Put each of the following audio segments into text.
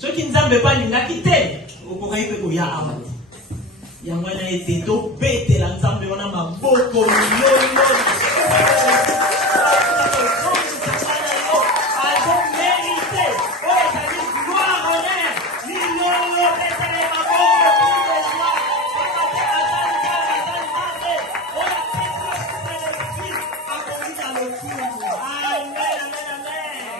soki nzambe balingaki te okokai pe koya awa te yango wana ete tobetela nzambe wana maboko lolo Amen.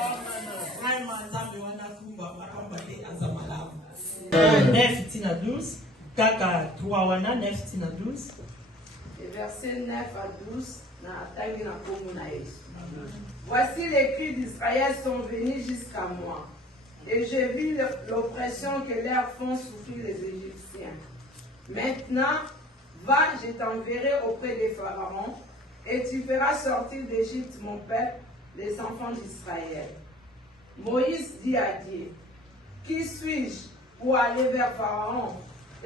9 tina 12. Kaka 3 wana 9 tina 12. Et verset 9 à 12. Voici les cris d'Israël sont venus jusqu'à moi. Et j'ai vu l'oppression que leurs font souffrir les Égyptiens. Maintenant, va, je t'enverrai auprès des pharaons, et tu feras sortir d'Égypte mon peuple, les enfants d'Israël. Moïse dit à Dieu, qui suis-je pour aller vers Pharaon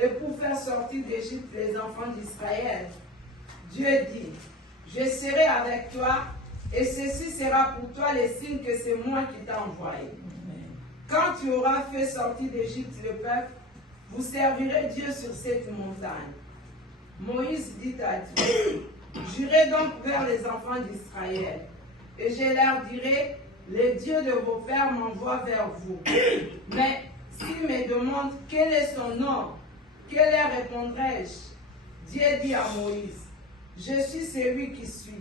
et pour faire sortir d'Égypte les enfants d'Israël? Dieu dit, je serai avec toi, et ceci sera pour toi le signe que c'est moi qui t'ai envoyé. Quand tu auras fait sortir d'Égypte le peuple, vous servirez Dieu sur cette montagne. Moïse dit à Dieu, jurez donc vers les enfants d'Israël, et je leur dirai, le Dieu de vos pères m'envoie vers vous. Mais s'ils me demandent quel est son nom, que leur répondrai-je? Dieu dit à Moïse, je suis celui qui suis.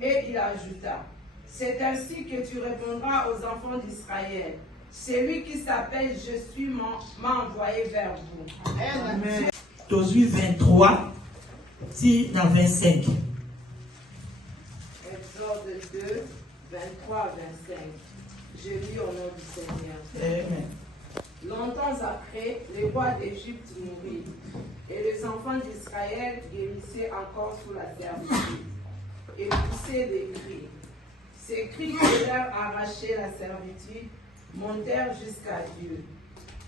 Et il ajouta, c'est ainsi que tu répondras aux enfants d'Israël. Celui qui s'appelle Je suis m'a envoyé vers vous. Amen. Josué 23, si dans 25. Exode 2, 23 à 25. Je lis au nom du Seigneur. Amen. Longtemps après, le roi d'Égypte mourut, et les enfants d'Israël guérissaient encore sous la servitude, et poussaient des cris. Ces cris qui leur arrachaient la servitude montèrent jusqu'à Dieu.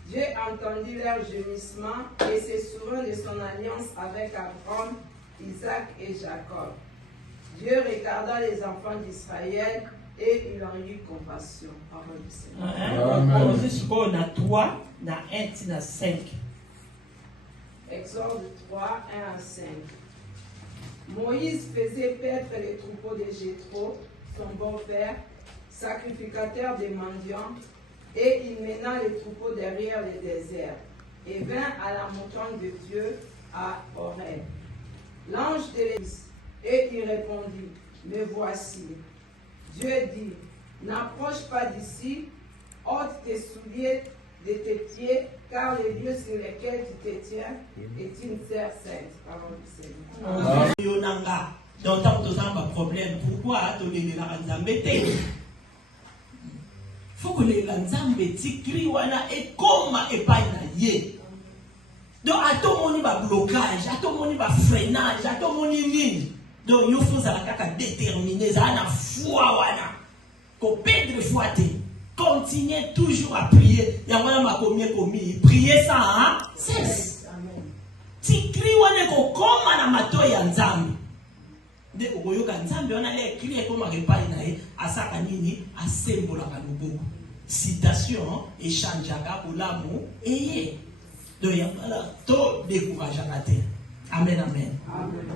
Dieu entendit leurs gémissements et se souvint de son alliance avec Abraham, Isaac et Jacob. Dieu regarda les enfants d'Israël et il en eut compassion. Parole du Seigneur. On a 3, on a 1, on a 5. Exode 3, 1 à 5. Moïse faisait paître les troupeaux de Jéthro, son beau-père, sacrificateur des mendiants, et il mena les troupeaux derrière le désert, et vint à la montagne de Dieu à Horeb. L'ange de l'Église, et il répondit, me voici. Dieu dit, n'approche pas d'ici, ôte tes souliers de tes pieds, car le lieu sur lequel tu te tiens est une terre sainte. Parole du Seigneur. Dans tant que un problème, pourquoi tu les Nzambete? Faut que les Nzambete crient et comme et pas y. Donc à tout le monde va blocage, à tout le monde va freinage, à tout le monde ligne. Donc il faut ça la déterminer, ça na foi wana. Ko perdre foi te. Continuez toujours à prier. Il y a un commis. Priez sans cesse. Si crie wana ko koma na mato ya Nzambe. De okoyoka Nzambe wana le crie comme repai na ye asaka nini asembola ka loboko. Citation échangeaka pour l'amour et donc il y a to décourageaka te. Amen amen.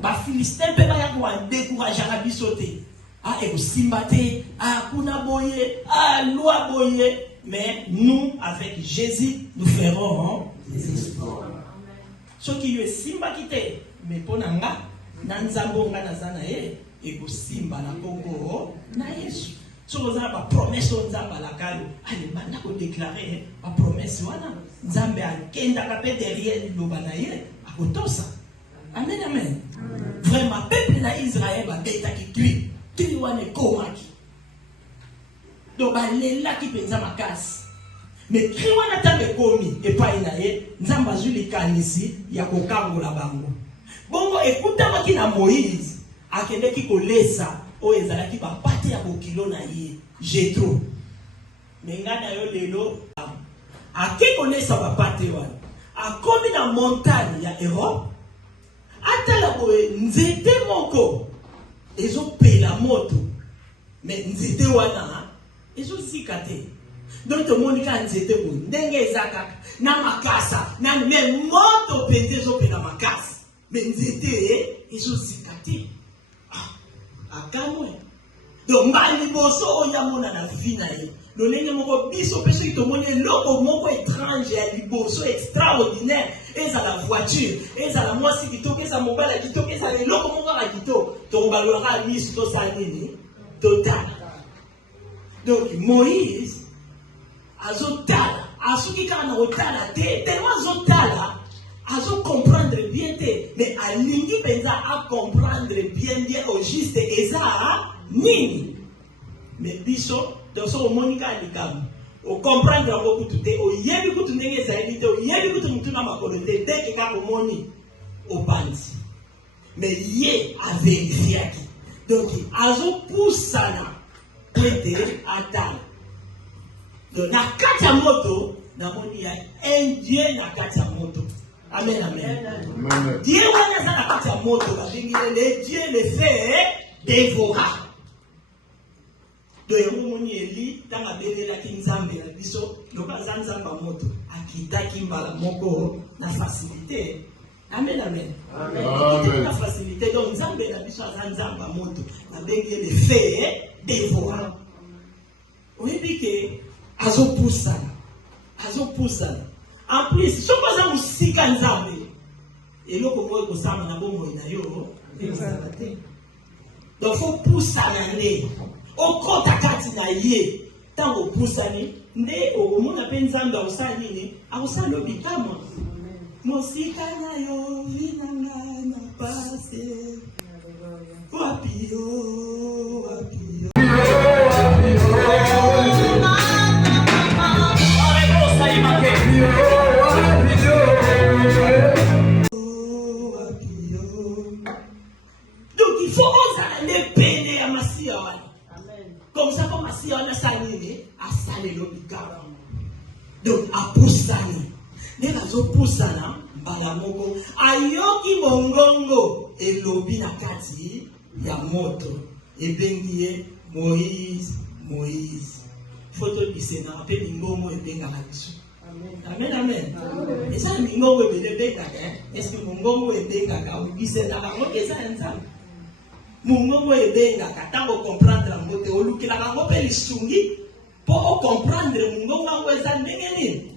Ba Philistin pe ba ya ko décourageaka bisote. Ah, et vous simbatez, ah, kuna boye, ah, loi boye. Mais nous, avec Jésus, nous ferons des exploits. Ce qui est simba kite, mais pour nanga, nanzambonga nazanae, et vous simba na Congo, na Yesu. Ce que vous avez promesse au Nzamba la kayo, allez, maintenant vous déclarez, ma promesse, wana, Nzambe a kenda kapé derrière l'obanaye, à kotosa. Amen, amen. Vraiment, peuple na Israël va bêta qui crie. Donc, les là qui pensent ma casse. Mais qui wana tambe komi et pas inaye, nzamba zuli kanisi ya kokango la bango. Bongo écoutez ma ki na Moïse, akende ki kolesa o ezala ki ba pati ya bokilo na ye, Jéthro. Mais ngana yo lelo ake kolesa ba pati wana. Akomi na montagne ya Europe. Atala boye nzete moko. Ils ont payé la moto. Mais ils étaient wana. Ils ont zikate. Donc tout le monde quand ils étaient bon. Ndenge zaka. Na makasa. Na mais moto pende ils ont payé na makasa. Mais ils étaient. Ils ont zikate. Ah. Akamwe. Donc mbali boso oyamona na vie na ye. Lolenge moko biso peso ki tomone loko moko étrange ya liboso extraordinaire. Eza la voiture, eza la mwasi kitoko, eza mobala kitoko, eza le loko moko la kitoko. To balora miso to sanini total. Donc Moïse azotala asoki kaka na kotala te tellement azotala comprendre bien te mais alingi penza a comprendre bien au juste eza nini mais biso donc so monika likambo o comprendre yango kutu te oyebi kutu ndenge ezali te oyebi kutu mutu na makolo te deke kaka omoni opanzi mais ye avérifiaki donc azopusana ete atala donc na kati ya moto namoni ya un Dieu na kati ya moto. Amen, amen. Amen. Dieu wana za na kati ya moto babengi le Dieu le fait dévorer. Donc yomoni Eli tanga belelaki nzambe na biso loba za nzamba moto akitaki mbala moko na facilité. Amen, amen. Amen. Amen. La facilité donc nzambe na biso za nzamba moto babengi le fait dévorer. Oyebi ke azopusana. En plus, si vous avez un sika nzambe, et l'eau comme vous savez, na bon moyen yo, donc faut pousser l'année. Au compte à katina yé, tant au poussani, ne au monde appelle nzambe au sani, au sani obikama. Mon sika na yo, vinanga na passe. Wapio, wapio. Donc il faut oser peiner à Massia. Comme ça, comme Massia, on a salé, à salé l'obligard. Donc à poussani. Les razo poussana, balamoko, ayoki mongongo, et lobi na kati, ya moto, et bengiye, Moïse. Photo du Sénat, appelle Mingomo et Benga là-dessus. Amen, amen. Et ça, Mingomo et Benga, est-ce que Mingomo et Benga, ou Gisela, et ça, ensemble. Mingomo et Benga, tant qu'on comprendre la moto, ou l'ouki la rango, et l'istungi, pour comprendre Mingomo et ça, n'engeni.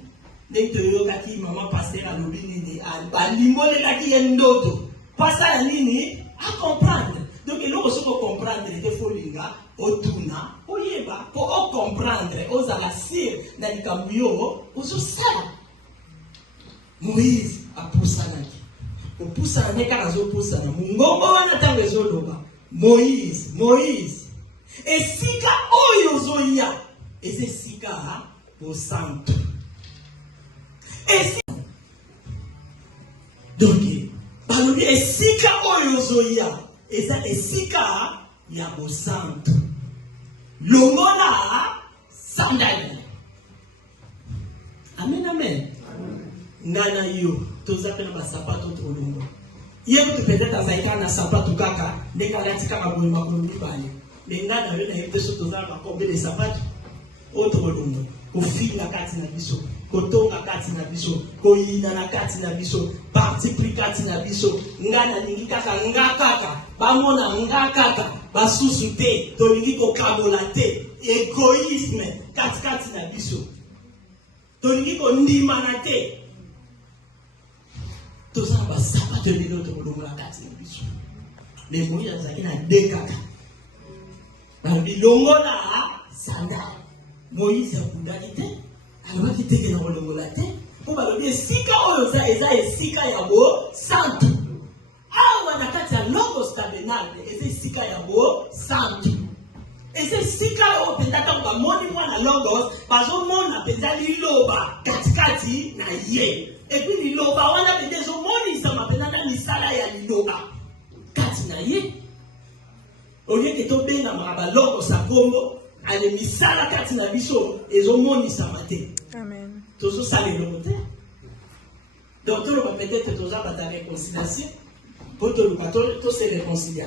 Dès que yo kaki, maman passer à l'obini, à l'imole la qui est d'autre. Passer à l'ini, à comprendre. Donc, il faut comprendre les folinga, otuna, oyeba, pour comprendre, aux alasir, dans le camion, aux osala. Moïse a poussana. Au poussana, car à poussana. Mungongo wana tangue zoloba. Moïse. Et sika oyozoya. Et c'est sika au santo. Et si. Donc, balobi et sika oyozoya. Et ça est sika ya bo santo. Longola sandali. Amen, amen. Nana yo, tozape na sapato to longo. Yego to peut-être azaika na sapato kaka, ndeka lati kaka boye makolo mibale. Mais nana yo na yebte so tozaka kombe de sapato. Autre longo. Ko fila kati na biso. Kotonga kati na biso, koyina na kati na biso, parti kati na biso, ngana ningi kaka ngakaka, bamona ngakaka, basusu te, tolingi kokabola te, égoïsme kati na biso. Tolingi ko ndimana te. Toza ba sapato lelo to kolongola kati na biso. Mais Moïse azaki na dekaka. Ba bilongola sanda. Moïse akundaki te. Alors qui était dans le molate, pour balobi sika oyo eza esika ya bo santu. Awa na kati ya logos tabernacle, eza sika ya bo santu. Eza sika oyo pendaka ba moni mwana logos, bazo mona penza liloba katikati na ye. Et puis liloba wana pende zo moni sama penza na misala ya liloba kati na ye. Oye ke to benga makaba logos akombo. Ale misala kati na biso ezomoni samate. Amen. Tozo sale lote. Donc tout le monde peut-être toza bata réconciliation. Pour tout le monde to se réconcilier.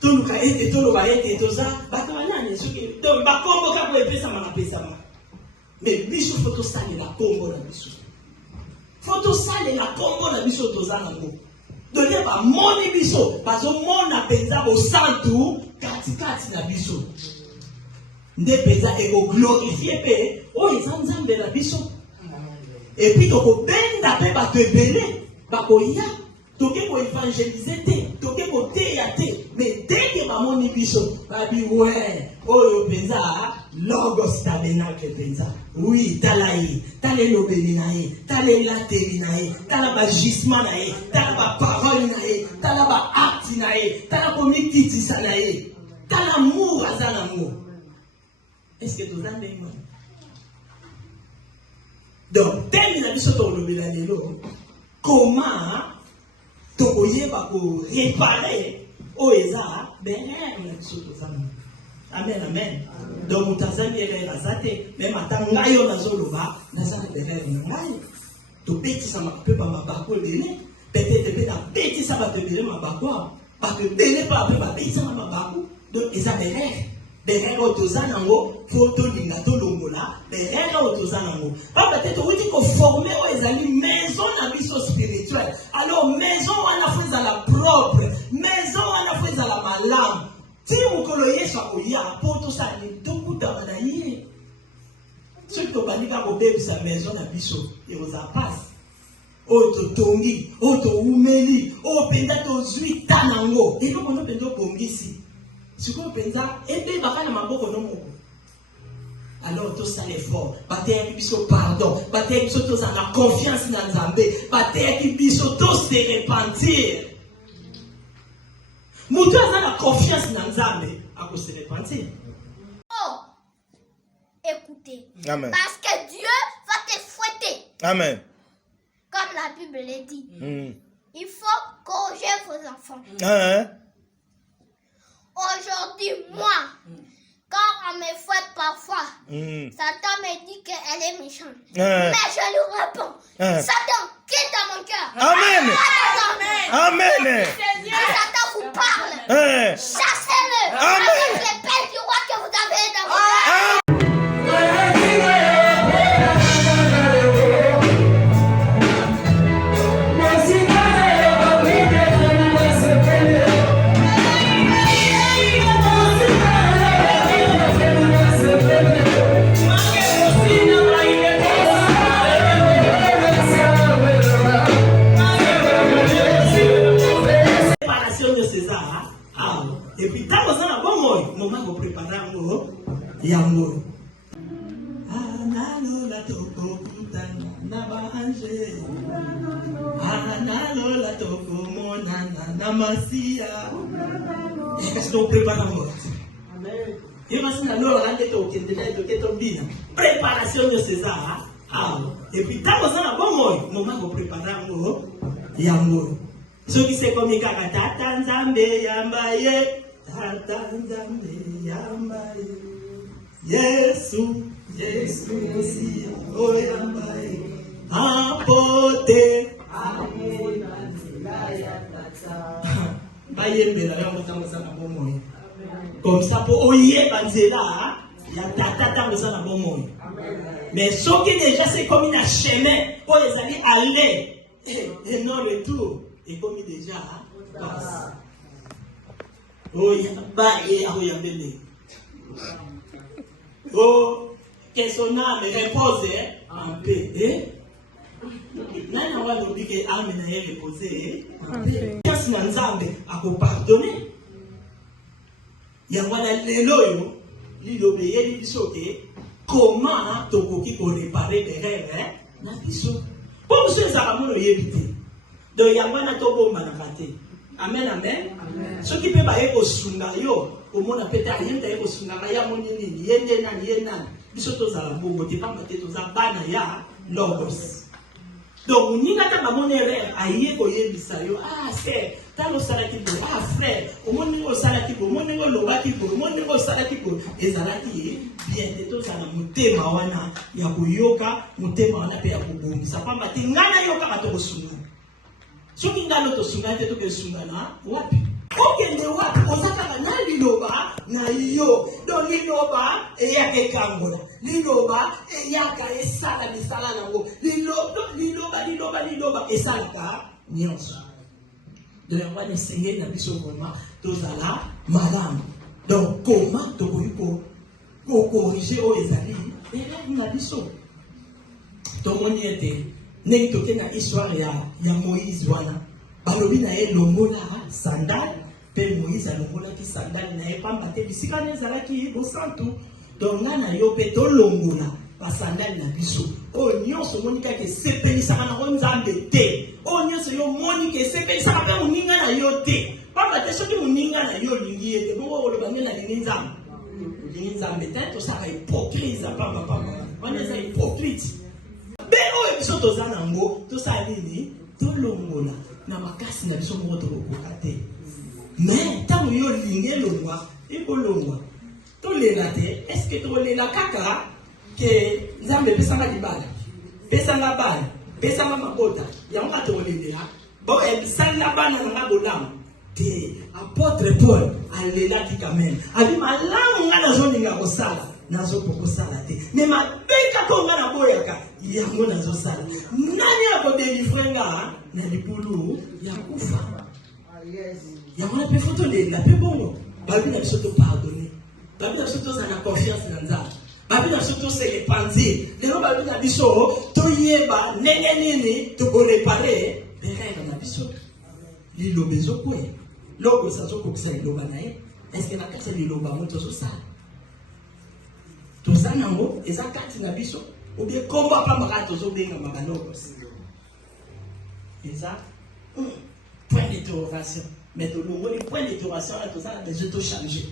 Tout le monde et tout le monde et toza bata wana ne soki donc ba kombo ka po epesa ma pesa ma. Mais biso photo sale la kombo na biso. Photo sale la kombo na biso toza nango. Donc ba moni biso bazo mona penza au santu kati na biso. Nde peza ego glorifié pe o izanzambe na biso. Et puis toko benda pe ba tebele ba koya toke ko évangéliser te toke ko teya te mais dès que ba moni biso ba bi ouais oyo peza Logos tabernacle penza. Oui, talaye, tale lobeli nae, tale lateri nae, tala ba gisement nae, tala ba parole nae, tala ba acte nae, tala komi titi sa nae, tala amour azan amour. Est-ce que tu as bien? Donc, termine biso to lobela lelo. Comment tokoyeba ko réparer oeza benere na biso to zama. Amen, amen. Donc, mutazami ele azate, même atanga yo nazoloba, nazana benere ngai. To beti sama pe ba mabako dene, peut-être pe na beti sama pe bele mabako, ba pe bele pa pe ba beti sama mabako. Donc, eza benere. Benere otozanango, foto linga to longola, benere otozanango. Pas peut-être oui qu'on former aux amis maison na biso spirituelle. Alors maison wana faisait la propre, maison wana faisait la malade. Si vous connaissez ça, il y a pour tout ça, il y a tout dans la vie. Ceux qui ont dit que sa maison na biso, il vous a passe. Oto tongi, oto umeli, o penda to zui tanango. Et donc on a penda bongi ici. Ce qu'on pensa, et bien bakana maboko no moko. Alors tout ça l'effort, bataille qui biso pardon, bataille qui biso tous en la confiance dans Nzambe, bataille qui biso tous se repentir. Moutou a la confiance dans Nzambe à cause de se repentir. Oh, écoutez. Amen. Parce que Dieu va te fouetter. Amen. Comme la Bible le dit. Il faut corriger vos enfants. Hein? Aujourd'hui, moi, quand on me fouette parfois, Satan me dit qu'elle est méchante. Mais je lui réponds, Satan, quitte dans mon cœur. Amen. Amen. Satan vous parle. Chassez-le. Amen. Avec les pelles du roi que vous avez dans vos cœur. Et puis, tant que ça n'a pas moi, moment pour préparer un mot, il y a un mot. Analola toko kutana na bahanje. Analola toko monana na masia. Et qu'est-ce qu'on prépare un mot? Et parce que nous, on a été au Kenya, préparation de César. Et puis, tant que ça n'a pas moi, moment pour préparer un mot, il y a un mot. Ceux qui se communiquent, Tata Nzambe Yambaye, Tata Nzambe Yambaye, Yesu, Yesu aussi, oh Yambaye, Apote, comme ça, pour oyer Banzela, il y a Tata Nzambe Yambaye. Mais ceux qui déjà c'est comme un chemin, pour les aller aller, et non retour. Et comme déjà passe. Oh, il y a pas et il y a bébé. Oh, que son âme repose en paix. Nana wa lobi que âme na repose en paix. Kasi na Nzambe akopardonner. Ya wana lelo yo, lilobe yeli biso ke comment tokoki ko réparer des rêves na biso. Pour ceux ça va mo yebite. Donc, il y a un tobo manakate. Amen, amen. Ce qui peut être au sungayo, au monde a peut-être rien d'ailleurs au sungaya, mon nini, yendenan, yenan. Bisotos à la boue, t'es pas maté aux abanaya, logos. Donc, ni n'a pas mon erreur, aïe, koye bisayo, ah, c'est, t'as le salatibo, ah, frère, au monde au salatibo, au monde au lobatibo, au monde au salatibo, et salati, bien, t'es tous à la mutema wana, yakuyoka, mutema wana, pe yakubumi. Ça pas maté, ngana yoka, matoko sunga. Ce qui n'a l'autre sunga, c'est tout que sunga na, wapi. Ok, ne wapi, osaka na liloba, na yo, donc liloba, et yake kangola. Liloba, et yaka, et sala, ni sala nango. Liloba, et salaka, nyonso. Donc, on va essayer de biso comment, tous à la madame. Donc, comment, pour corriger aux amis, et là, on a biso. Donc, on y était. N'est toke na histoire ya Moïse wana balobi na ye longola sandal pe Moïse longola ki sandal na ye pamba te bisika ne zala ki bo santu Donc ngana yo pe to longola basandali na biso. O nyonso monika ke sepelisa na ko nzambe te. O nyonso yo monika sepelisa ka muninga na yo te. Pamba te soki muninga na yo lingi ete bongo lo bangena lingi nzambe. Lingi nzambe te to saka hypocrite pamba. On est hypocrite. Be o biso to zanango to sa nini to longola na makasi na biso mo to ko kate. Mais tant yo lingi longwa ikolongwa. To lela te est-ce que to lela kaka que nzambe pesanga libala pesanga bana pesanga mabota yango to lela bo ebisala bana na bolam te apôtre Paul alela ki quand même abi malamu ngana zoninga kosala nazo pokosala te ne mabeka ko ngana boyaka yango nazo sala nani akodélivrenga na libulu ya kufa yango na pe foto lela pe bongo babi na biso to pardonner babi na biso to na confiance na nzambe babi na biso to se repentir lelo babi na biso to yeba ndenge nini to ko réparer bereka na biso liloba ezokwe loko ezazokokisa liloba na ye eske na kati ya liloba mo tozosala toza nango eza kati na biso obie kombo apambaka tozobengama baloko eza point d'interrogation mais tolongoli point d'interrogation wana toza na besoin tochange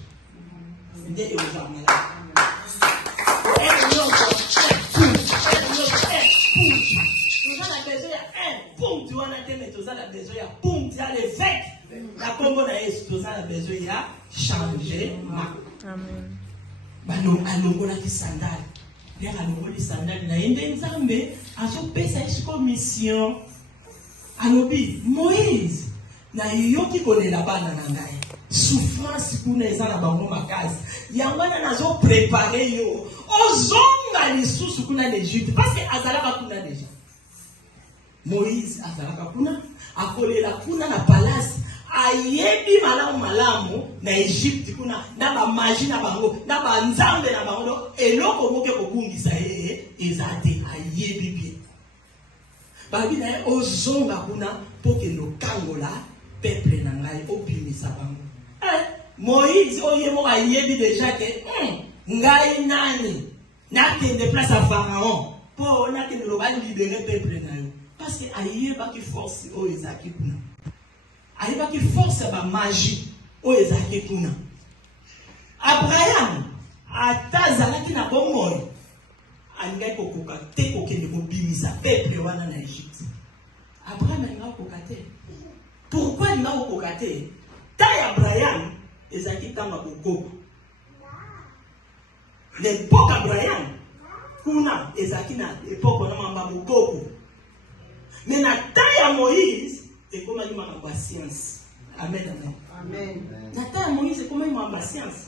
nde ekozala malade tu as la besoin ya punct ya l'évêque la combo na Yesu tu as la besoin ya changement amen bano alongola ki sandali ya alongola sandali na ende nzambe azopesa Yesu comme mission alobi Moïse na yoki kolela bana na ngai souffrance kuna eza na bango makasi yango wana nazo préparer yo ozonga lisusu kuna na Egypte parce que azalaka kuna déjà Moïse azalaka kuna akolela kuna na palace ayebi malamu na Egypte kuna na ba magie na bango na ba nzambe na bango eloko moke kobungisa ezate ayebi bien babi na ozonga kuna poke lokangola peuple na ngai obimisa bango Moïse oyemo ayebi déjà que ngai nani nakende place à Pharaon po nakende lo ba libérer peuple na yo parce que ayeba ki force o ezaki kuna ayeba ki force ba magie o ezaki kuna Abraham atazalaki na bomoi angai kokoka te kokende kobimisa peuple wana na Egypte Abraham angai kokoka te pourquoi angai kokoka te taille Abraham ezaki tamba bokoko l'époque Abraham kuna ezaki na époque na mamba bokoko mais na taille ya Moïse ekomaki makambo ya science amen na taille ya Moïse ekomaki makambo ya science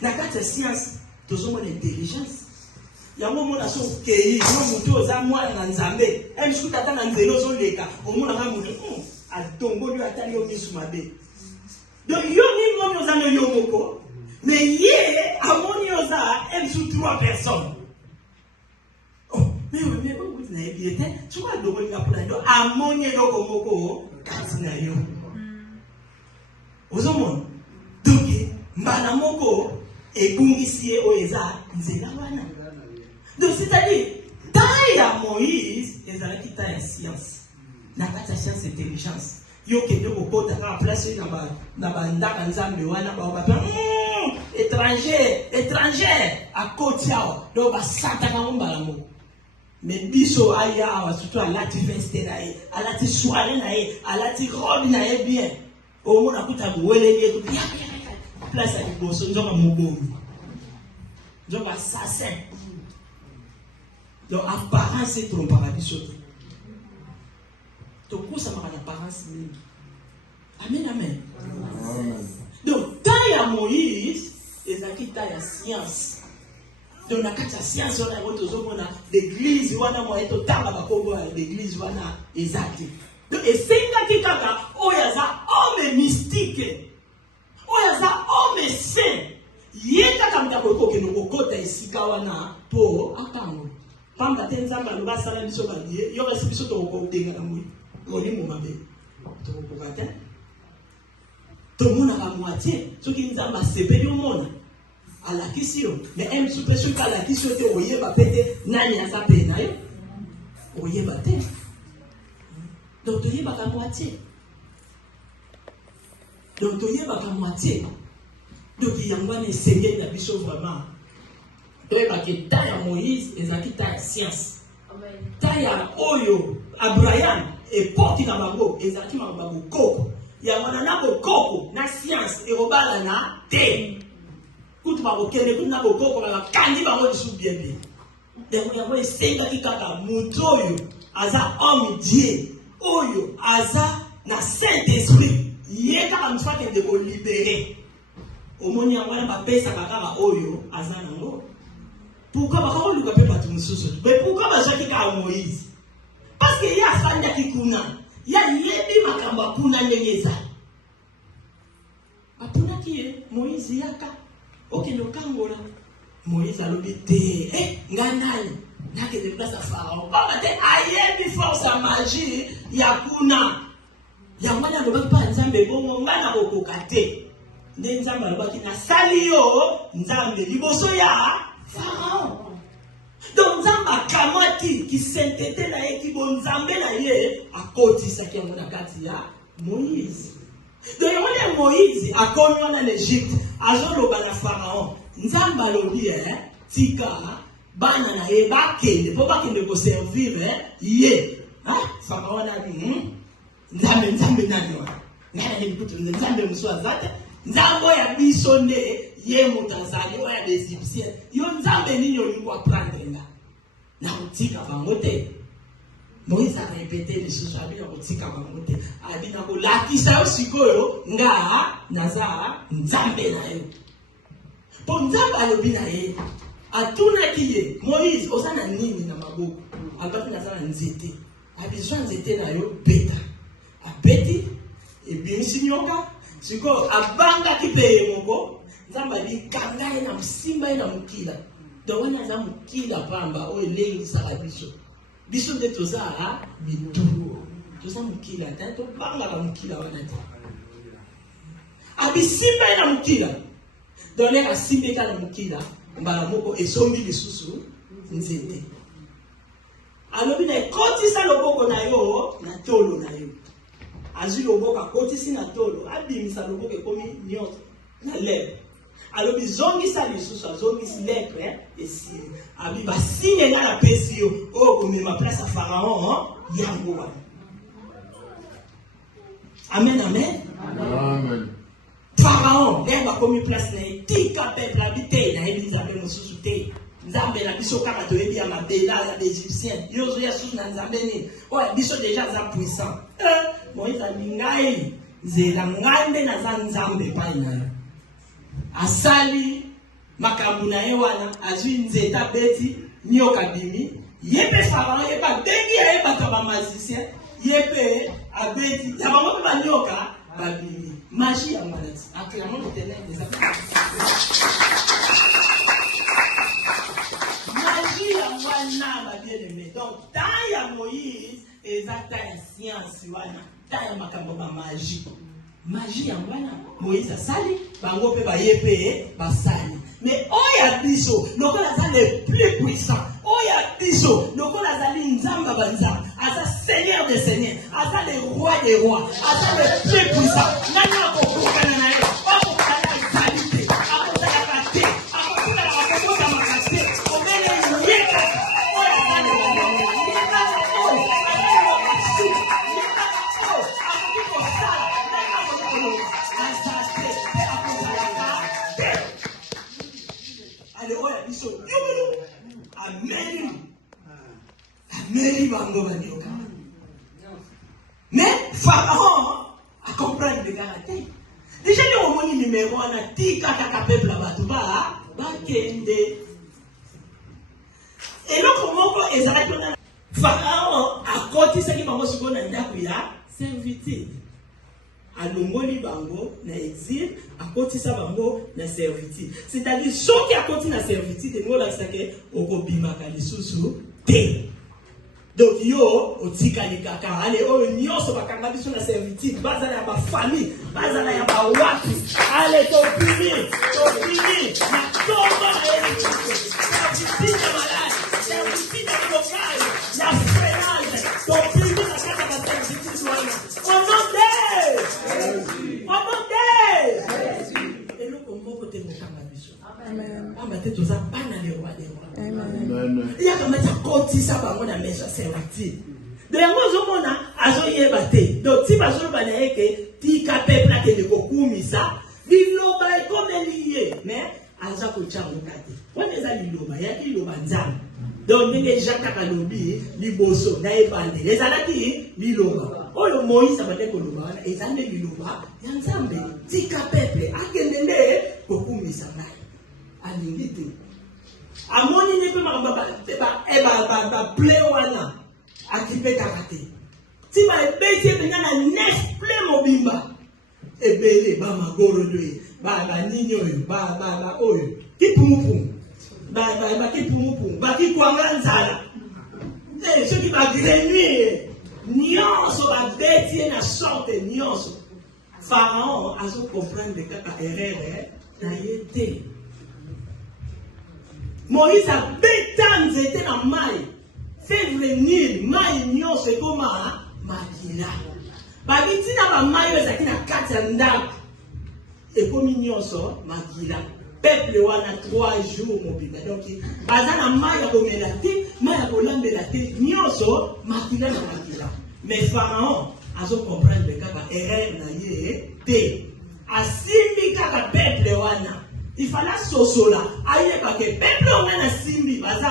na kati ya science tozomona intelligence yango mona so kei no mutu oza mwana na nzambe misuku tata na nzela ozoleka omona nga mutu atongoli atali yo misu mabe donc yo ni moni oza no yo moko mais ye amoni oza misuku 3 personnes mais vous n'avez bien été tu vas donner la place donc amoni eloko moko kati na yo ozomona donc mbala moko ebungisi ye oyo eza nzela wana donc c'est-à-dire taille ya Moïse ezalaki taille ya science na kati ya science intelligence yo kende kokota kaka place na bandaka nzambe wana baobape étranger akoti awa donc basantaka ngo mbala moko mais biso aya awa surtout alati veste na ye alati soirée na ye alati robe na ye bien omona kuta kuweleli yetu place ya liboso nzoka mobomi nzoka assassin donc apparence etrompaka biso te tokosamaka na apparence mingi amen donc temps ya Moïse ezalaki temps ya science donc na kati ya science wana yango tozomona l'église wana moye totanga bakombo ya l'église wana eza te donc esengaki kaka oyo aza homme mystique oyo aza homme saint ye kaka mutu akokokende kokota esika wana mpo akango pamba te nzambe aloba asala biso balie yo kasi biso tokokotenga na molimo mabe tokokoka te tomonaka moitié soki nzambe asepeli omona à la question. Mais un petit peu sur la question, c'est oye bapete nani asa pena yo. Oye bate. Donc oye baka moitié. Donc oye baka moitié. Donc il y a un essayer de biso vraiment. Donc baka taille à Moïse et zaki taille science. Taille à Oyo, Abraham et porti na bango et zaki mabango koko. Ya mwana ko koko na science et robala na te. Kutu bango kene kutu na ko koko ba kandi bango disu bien bien. Donc ya ko esenga kikaka mutu oyo aza homme Dieu. Oyo aza na Saint-Esprit. Yeka kamfa ke de ko libérer. Omoni ya mwana ba pesa kaka oyo aza nango. Pourquoi ba luka pe patu mususu? Mais pourquoi ba jaki ka Moïse? Parce que ya sanda kikuna. Ya yebi makamba kuna nyeza. Apuna ki Moïse yaka. Ok no kangola. Moïse alobi te. Nganani. Nake de place à Pharaon. Baba te ayebi force à magie ya kuna. Ya mwana loba pa nzambe bongo ngana okoka te. Nde nzambe alobaki na sali yo nzambe liboso ya Pharaon. Donc nzamba kamati ki sentete na ye ki bon nzambe na ye akotisa ki yango na kati ya Moïse. Donc yone Moïse akomi wana na Egypte azoloba na Pharaon nzamba lobi tika bana na ye bakende po bakende ko servir ye. Pharaon a dit nzambe nani wa nani ni mkutu nzambe mswazata nzambo ya biso nde ye mutazali wa des Égyptiens yo nzambe nini olingo apprendre nga na kutika bango te. Moïse a répété les choses abi na kutika bango te abi na ko lakisa yo sikoyo nga naza nzambe na yo po nzambe alobi na ye atuna kiye Moïse osana nini na maboko abaki naza na nzete abi so nzete na yo beta abeti ebimisi nyoka siko abanga kipe moko nzamba likanga na msimba na mukila donc wana za mukila pamba o elengi sala biso nde toza bitulu toza mukila tato banga la mukila wana te abisimba na mukila donc les asimbe na mukila mbala moko esombi lisusu nzete alobi na kotisa loboko na yo na tolo na yo azwi loboko akotisi na tolo abimisa loboko ekomi nyoto na lèvre alobi zongisa lisusu azongisi lèvre esi abi basigne nga na pesi yo oyo komema place ya Pharaon yango wana. Amen, amen. Amen. Pharaon nde bakomi place na ye tika peuple abi te nayebi nzambe mosusu te nzambe na biso kaka toyebi ya mabela ya baegyptien yo ozoya susu na nzambe nini oyo biso déjà aza puissant. Moïse abi ngai nzela ngai nde naza nzambe epai na yo asali makambo na ye wana azwi nzete abeti nyoka bimi ye mpe Pharaon ye babengi ye bato ya bamagicien ye mpe abeti ya bango mpe banyoka babimi magie ya mwana ti aclamons l'Éternel des magie ya mwana ba bien-aimé. Donc temps ya Moïse ezata ya science wana temps ya makambo ba magie ya mwana Moïse asali bango pe ba yepe basali. Mais oya biso lokola za le plus puissant oya biso lokola za nzamba banza asa seigneur des seigneurs asa le roi des rois asa le plus puissant nana ko kokana na yo ko kokana qualité akotaka kate akotaka akotaka makate omele yeka oya za le yeka oya Ameri bango banyoka. Mais Pharaon a compris le caractère. Déjà le moment numéro 1 a tika kaka peuple abatu ba kende. Et donc comment ezalaki na Pharaon a kotisa ki bango siko na ndako ya servitude. Alongoli bango na exil akotisa bango na servitude. C'est-à-dire ceux qui a continué na servitude et nous la sake okobimaka lisusu te. Donc yo otika likaka ale oyo nyonso bakanga biso na servitude bazala ya ba famille bazala ya ba watu ale to puni na tomba servitude malade servitude local na freinage to puni na kata ba servitude wana eloko moko te mokanga biso amen amate toza bana le roi des rois amen ya kama ta kotisa bango na mesa servitude de yango zomona azoyeba te donc ti bazoloba na eke tika peuple akende kokumisa liloba ekomeliye mais aza kochangoka te wana eza liloba yaki liloba nzambe donc ndenge Jacques kalobi liboso na ebandeli ezalaki liloba oyo Moïse abande koloba wana eza nde liloba ya nzambe tika peuple akende nde kokumisa ngai alingi te amoni ne pe makambo ba ple wana akipetaka te ti baebeti epenga na neuf ple mobimba ebele bamagorodo ye banini oyo oyo kipumupumu bakipumupumu bakikwanga nzala soki bagrenue nyonso babeti ye na sorte nyonso Pharaon azokomprendre kaka erreur na ye te Moïse abeta nzete na mai fait venir mai nyonso ekoma makila babiti na bamai oyo ezalaki na kati ya ndako ekomi nyonso makila peuple wana 3 jours mobimba donc baza na mai ya komela te mai ya kolambela te nyonso makila na makila mais Pharaon azokomprendre kaka erreur na ye te asimbi kaka peuple wana il fallait sosola aye ba ke peuple wana simbi baza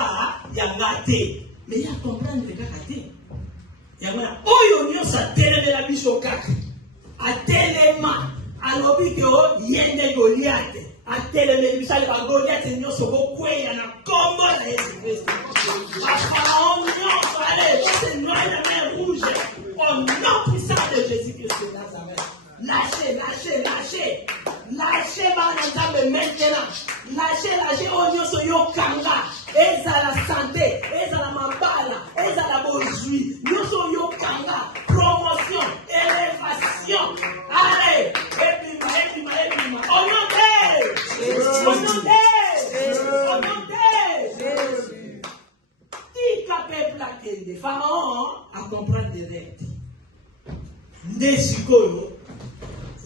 yanga te mais ya comprendre kaka te yanga oyo nyonso atelemela biso kaka atelema alobi ke o yende Goliath atelemela biso ale ba Goliath nyonso bokweya na kombo na Yesu Kristo Pharaon nyonso ale c'est noir la mer rouge au nom puissant de Jésus-Christ de Nazareth lâchez bana nzambe maintenant lâchez oyo nyonso yokanga ezala santé ezala mabala ezala bozwi nyonso yokanga promotion élévation allez ebima au nom de tika peuple akende Pharaon a comprendre des règles nde sikoyo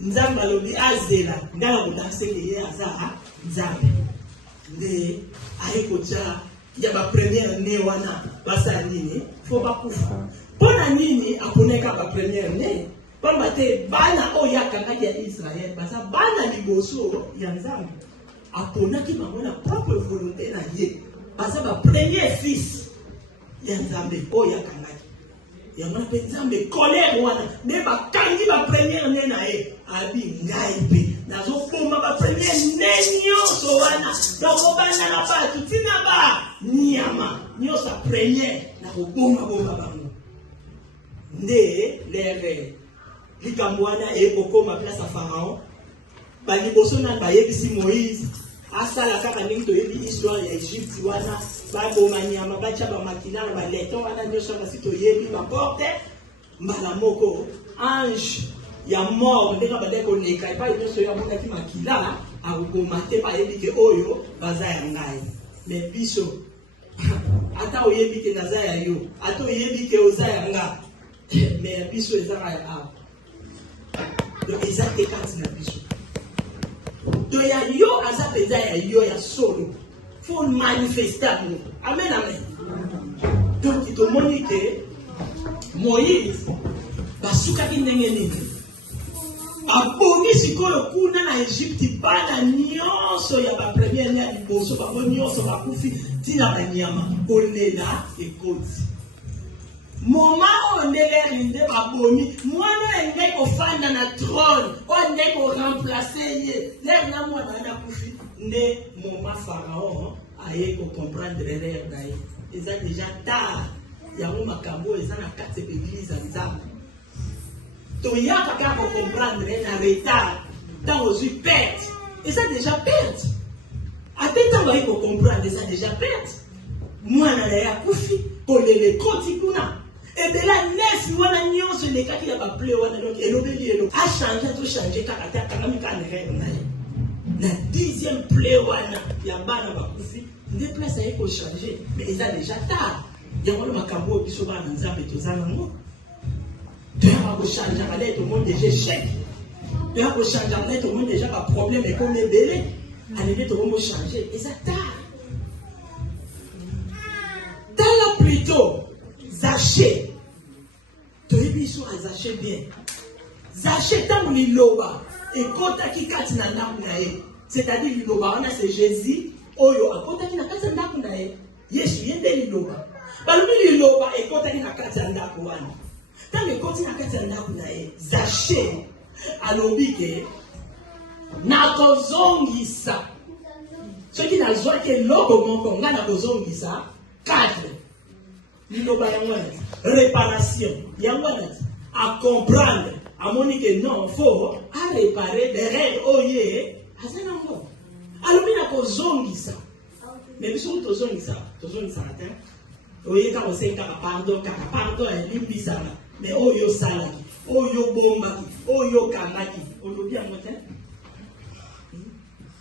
nzambe alobi azela ngala kodanseke ye aza nzambe nde aye kotya ya bapremiere ne wana basala nini fo bakufa mpona nini aponeka bapremiere ne pamba te bana oyo akangaki ya Israel baza bana liboso ya nzambe aponaki bango na propre volonté na ye baza bapremier fils ya nzambe oyo akangaki yango mpe nzambe colère wana nde bakangi bapremiere ne na ye abi ngai mpe nazofoma bapremiere ne nyonso wana nakobanda na bato ntina banyama nyonso apremiere nakobomaboma bango nde lere likambo wana ekokoma place ya Pharaon baliboso nani bayebisi Moïse asala kaka ndenge toyebi histoire ya Egypte wana baboma nyama batya bamakila na baleton wana nyonso wana si toyebi baporte mbala moko ange ya mort ndenge bade koleka epai nyonso oyo amonaki makila akokoma te bayebi ke oyo baza ya ngai mais biso ata oyebi ke naza ya yo ata oyebi ke oza ya nga mais biso ezaka ya awa donc eza te kati na biso to ya yo aza peza ya yo ya solo faut manifester nous amen donc tomoni ke Moïse basukaki ndenge nini abomi sikoyo kuna na Egypte bana nyonso ya bapremiere ya liboso bango nyonso bakufi ntina banyama kolela ekoti moma oyo ndeleri nde babomi mwana ende kofanda na trône oyo nde koremplace ye lere na mwana wana akufi nde moma Pharaon aye kocomprendre erreur na ye eza déjà tard yango makambo eza na kati ya église ya nzambe toyaka kaka kocomprendre na retard ntango ozwi perte eza déjà perte ate ntango aye kocomprendre eza déjà perte mwana na ye akufi kolele koti kuna. Et bien là, neuf wana nyonso les cas qui a pas pleu wana donc elobeli elo a changé tout changé kakata kakami kanere na. La 10e pleu wana ya bana bakufi, des places il faut changer mais ils a déjà tard. Il y a un makambo qui sont dans nzambe tozana ngo. Tu as pas changer aller tout le monde déjà chèque. Tu as pas changer aller tout le monde déjà pas problème et comme belé. Allez tout le monde changer et ça tard. Dans la plutôt Zaché, tu es bien sûr à Zaché bien. Zaché, tant que l'Iloba, et quand tu as dit c'est-à-dire l'Iloba, c'est Jésus, Oyo, à quand tu as dit Yesu, il y a des l'Iloba. Balumi l'Iloba, et quand tu as dit tant que quand tu as dit Zaché, à l'obike, nakozongisa. Ce qui n'a pas été l'homme, on a nakozongisa, 4. Réparation, à comprendre, à monique non, faut à réparer des règles, oh yeah, à ça non faut. Alors, il y a des gens mais ils sont tous ça, oui, quand on sait pardon, et l'impisara, mais oh yo salaki, oh yo bomba, oh yo kamaki, oh yo bien motin.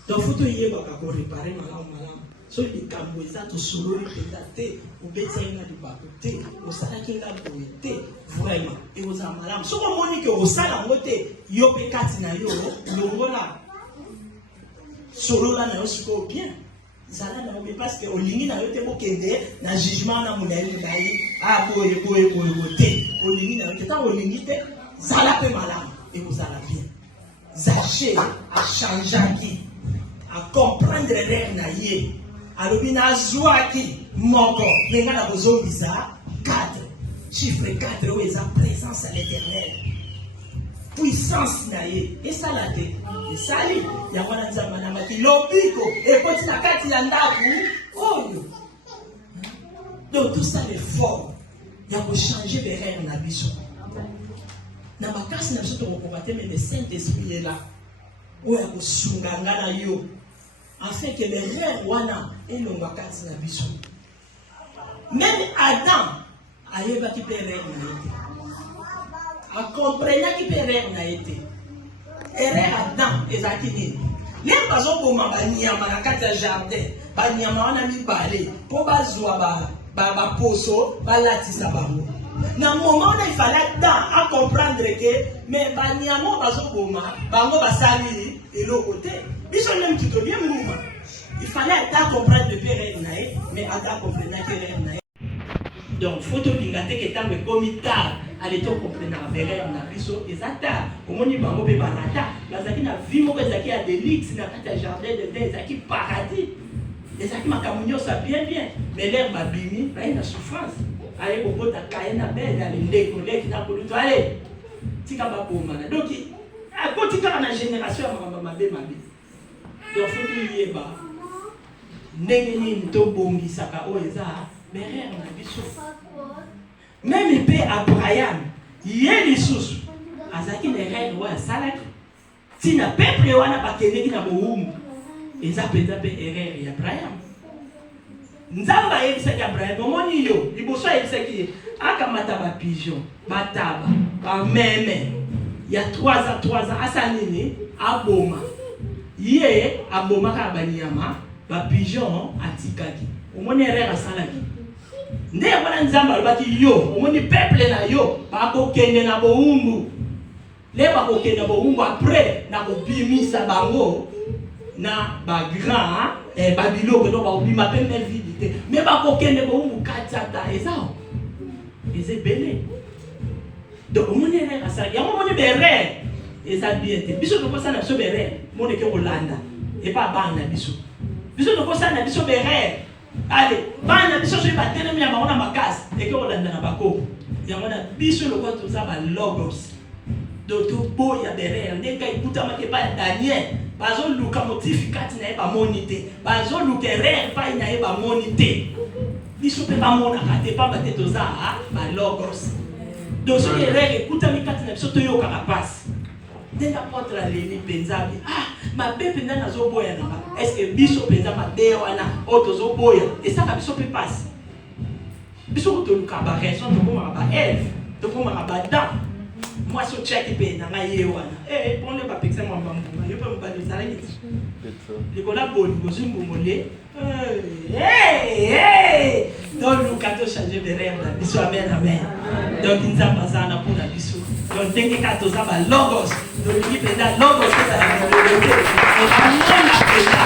Donc, faut que y ait pas réparer malam. So les Cambouisa to solo pétate ou bétail na du bakoté au salaki na boité vraiment et aux amalam so ko moni que au sala ngote yo pekati na yo longola solo la na yo siko bien zala na mais parce que au lingi na yo te bokende na jugement na muneli bayi ah boye te au lingi na yo te ta au lingi te zala pe malam et aux ala bien zaché à changer à comprendre les na yé. Alors, il y a Zouaki, Moko, il y a 4. Chiffre 4, où il y a présence à l'éternel. Puissance, et ça l'a dit. Et ça, il y a un zamana qui l'obiko, et quand il y a 4, il y a un dabu. Donc, tout ça est fort. Il y a pour changer les règles dans la vie. Dans ma casse, il y a un combattre, mais le Saint-Esprit est là. Où il y a pour sunganga yo. Afin que les rêves wana et le wakati na biso. Même Adam a yeba qui peut rêve na été. A comprendre qui peut rêve na été. Et Adam ezaki ni. Même pas au moment banyama na kati jardin, banyama wana mi balé pour bazwa ba poso, ba latisa bango. Na moment il fallait temps à comprendre que mais banyama bazo boma, bango basali et l'autre côté. Il fallait comprendre le père Naï, mais Adam comprenait que père Naï. Donc, photo d'ingate que tant que comita à l'état comprendre la père Naïso et Zata, au moins il va me barata. Bazaki na vie mauvaise zaki a des lits na kata jardin de terre zaki paradis. Les zaki makamunyo ça bien, mais l'air m'a bimi, là il a souffrance. Allez au bout de Kaina belle, allez ndeko leki na koluto allez. Tika ba pomana. Donc, à côté de la génération ma bé. Donc, il faut qu'il y ait pas. N'engeni to bongi saka oeza, berère na biso. Même il paie Abraham, yé les sous. Azaki ne règle wa salaki. Si na peuple wana bakende na boum. Eza peza pe erreur ya Abraham. Nzamba yebisaki Abraham, omoni yo, liboso yebisaki akamata ba pigeon, bataba, ba meme. Il y a 3 ans, asanini, aboma. Yé, aboma ka banyama, ba pigeon atikaki. Omoni erreur asalaki. Nde wana nzamba alobaki yo, omoni peuple na yo, ba kokende na boumbu. Le ba kokende na boumbu après na kobimisa bango na ba grand Babylone donc ba obima pe même vidité. Mais ba kokende boumbu katata ezao. Eze belé. Donc omoni erreur asalaki. Yango omoni berre. Eza bien te. Biso to kosa na biso berre, moni ke Hollanda. Et pas bana biso. Biso to kosa na biso berre. Allez, bana biso so ba telemi ya bango na makasi et ke Hollanda na bako. Yango na biso lo kwa to za ba logos. Donc to boya berre, ndeka ikuta make pa Daniel. Bazo luka motifikati na ba monité. Bazo luka erreur pa na ba monité. Biso pe ba mona kate pa ba te to za ba logos. Donc so erreur ikuta mikati na biso to yo ka passe. Dès la porte la leni penzabi ma bébé na zo boya na est-ce que biso penza ma be wana oto zo boya et ça ka biso peut passer biso to luka ba raison to ko ba Ève to ko ba Adam moi so check pe na ngai wana pour ne pas pexer moi mbamba yo pe mbali sala ni le kola boni ko zumbu mole donc luka to changer de rêve la biso amen amen donc nzamba sana pour la biso donc tenge ka to zaba logos donc qui pe da logos que ça la volonté on va mona pe da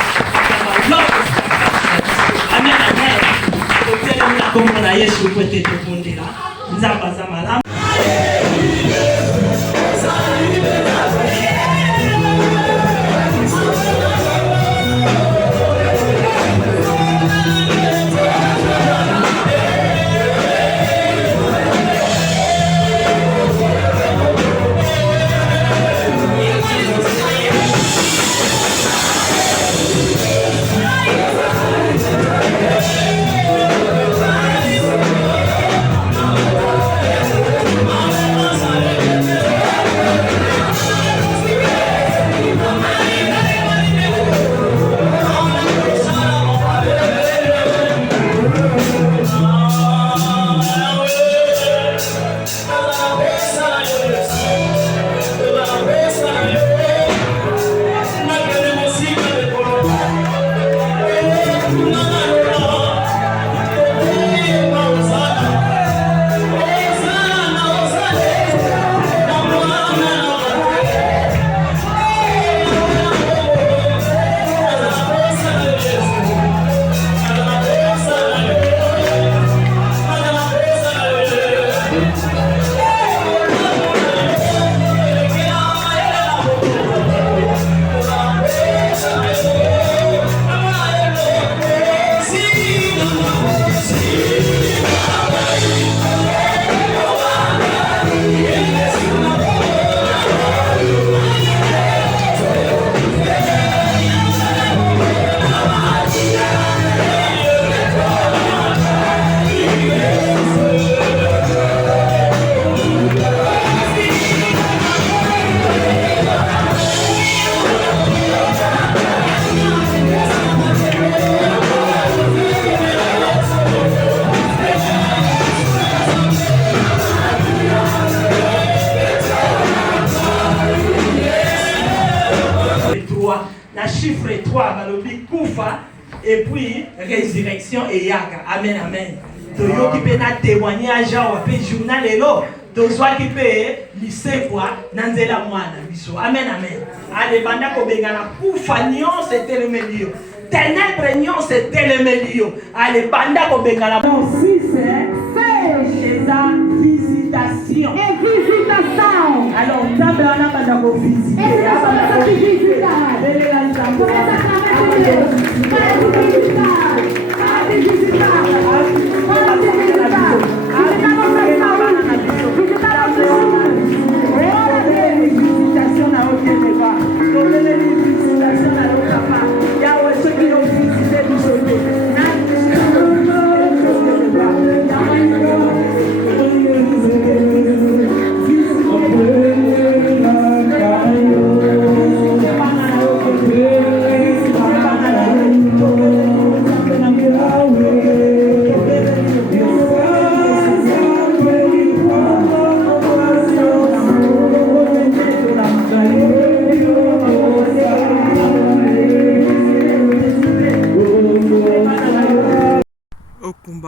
logos amen amen donc tele na comme na Yesu ko te to pondela nzamba za malamu. La chiffre 3, balobi kufa et puis résurrection et yaga. Amen, amen. Toyo qui peut na témoignage ou pe journal elo, to soit qui peut lycée quoi, nanzela mwana biso. Amen, amen. Allez banda ko bengana kufa nyon c'était le milieu. Ténèbres nyon c'était le milieu. Allez banda ko bengana. Si c'est la visitation. Et visitation. Alors, d'abord, on a pas d'abord visiter. Et c'est ça qui visite.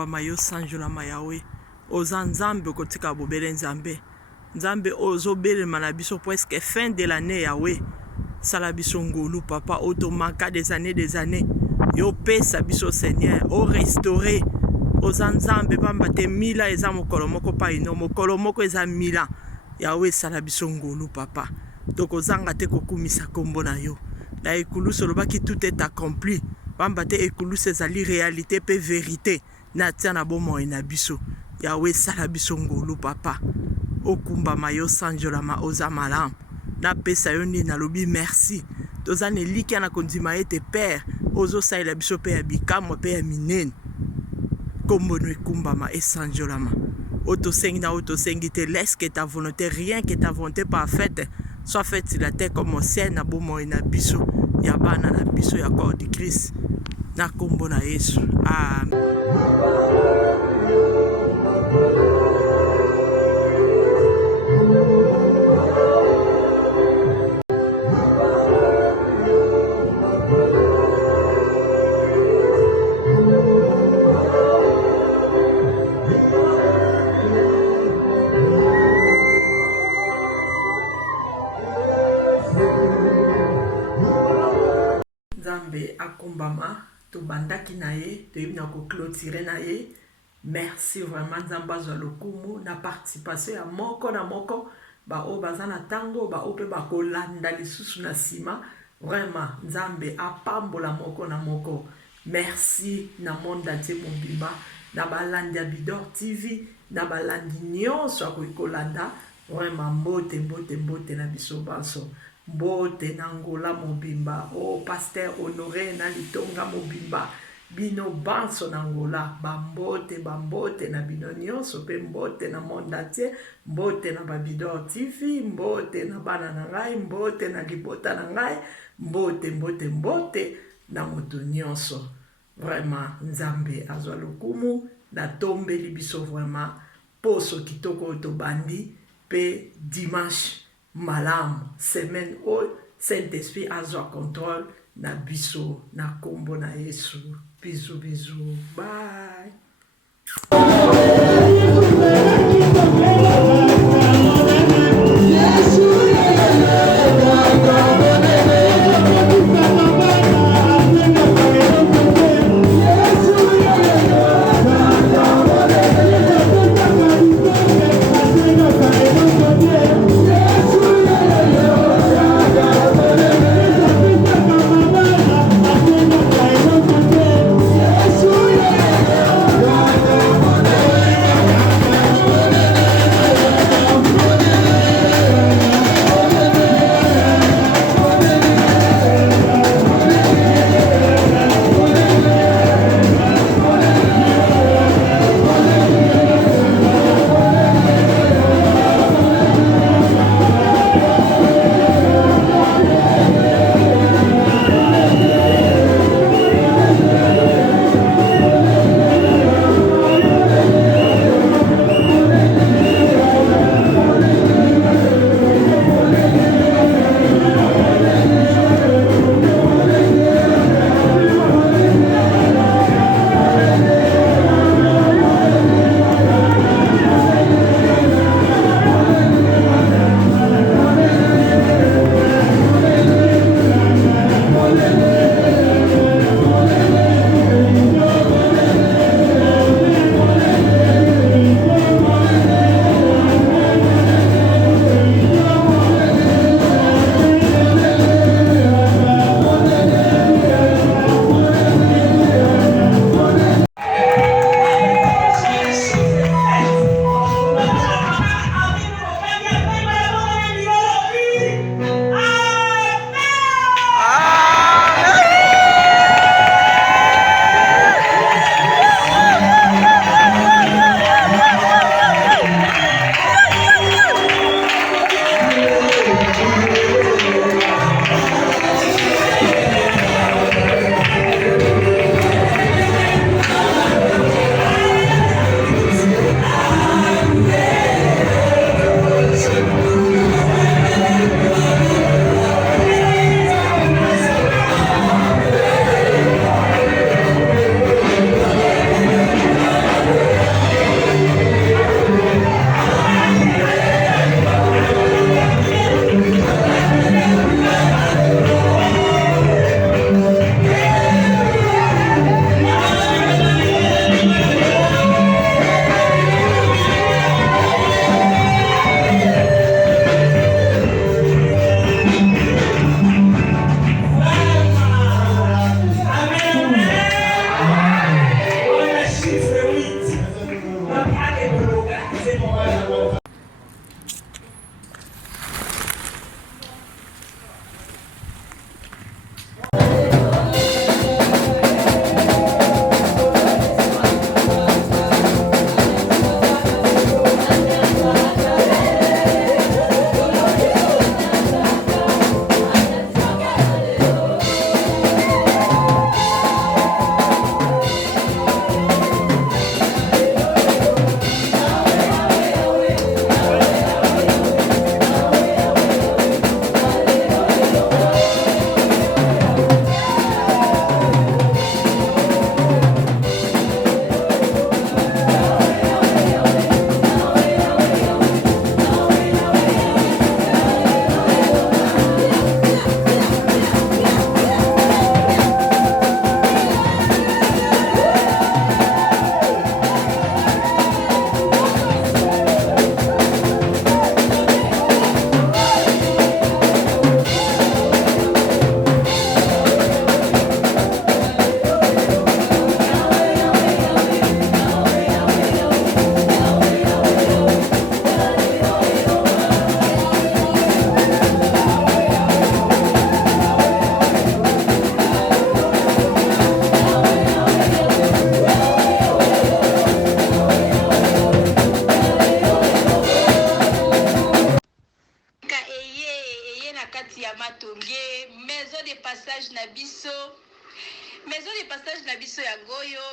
Mayo sanjola mayawe oza nzambe kotika bobele nzambe nzambe ozo bele manabiso presque fin de l'année yawe sala biso ngolu papa automaka des années yo pesa biso Seigneur o restaurer oza nzambe pamba te mila eza mokolo moko pa ino mokolo moko eza mila yawe sala biso ngolu papa tokozanga te kokumisa kombo na yo la ekuluso lobaki tout est accompli pamba te ekuluso ezali réalité pe vérité na tia na bomo na biso yawe sala biso ngolu papa okumba mayo sanjola ma oza malam na pesa yo ni na lobi merci tozane likia na kondima ete père ozo saila biso pe ya bikamo pe ya minene kombo no ekumba ma esanjola ma otosengi na otosengi te laisse que ta volonté rien que ta volonté parfaite soit faite sur la terre comme au ciel na bomo na biso ya bana na biso ya corps de Christ na kombo na Yesu amen. tobandaki na ye toyebi na clôturer na ye. Merci vraiment nzambe azwa lokumu na participation ya moko na moko bao baza na tango bao pe bakolanda lisusu na sima. Vraiment nzambe apambola moko na moko. Merci na monde entier mobimba na balandi ya Bidor TV na balandi nyonso akokolanda. Vraiment mbote mbote mbote na biso banso. Mbote na ngola mobimba. Oh pasteur Honoré na litonga mobimba. Bino banso na ngola. Bambote bambote na bino nyonso pe mbote na monde entier. Mbote na Bidor TV. Mbote na bana na ngai. Mbote na libota na ngai. Mbote mbote mbote na moto nyonso. Vraiment nzambe azwa lokumu. Na tombe libiso vraiment. Poso kitoko to bandi. Pe dimanche malamu semaine o Saint-Esprit azwa contrôle na biso na kombo na Yesu. Bisous bisous. Bye. Yeah.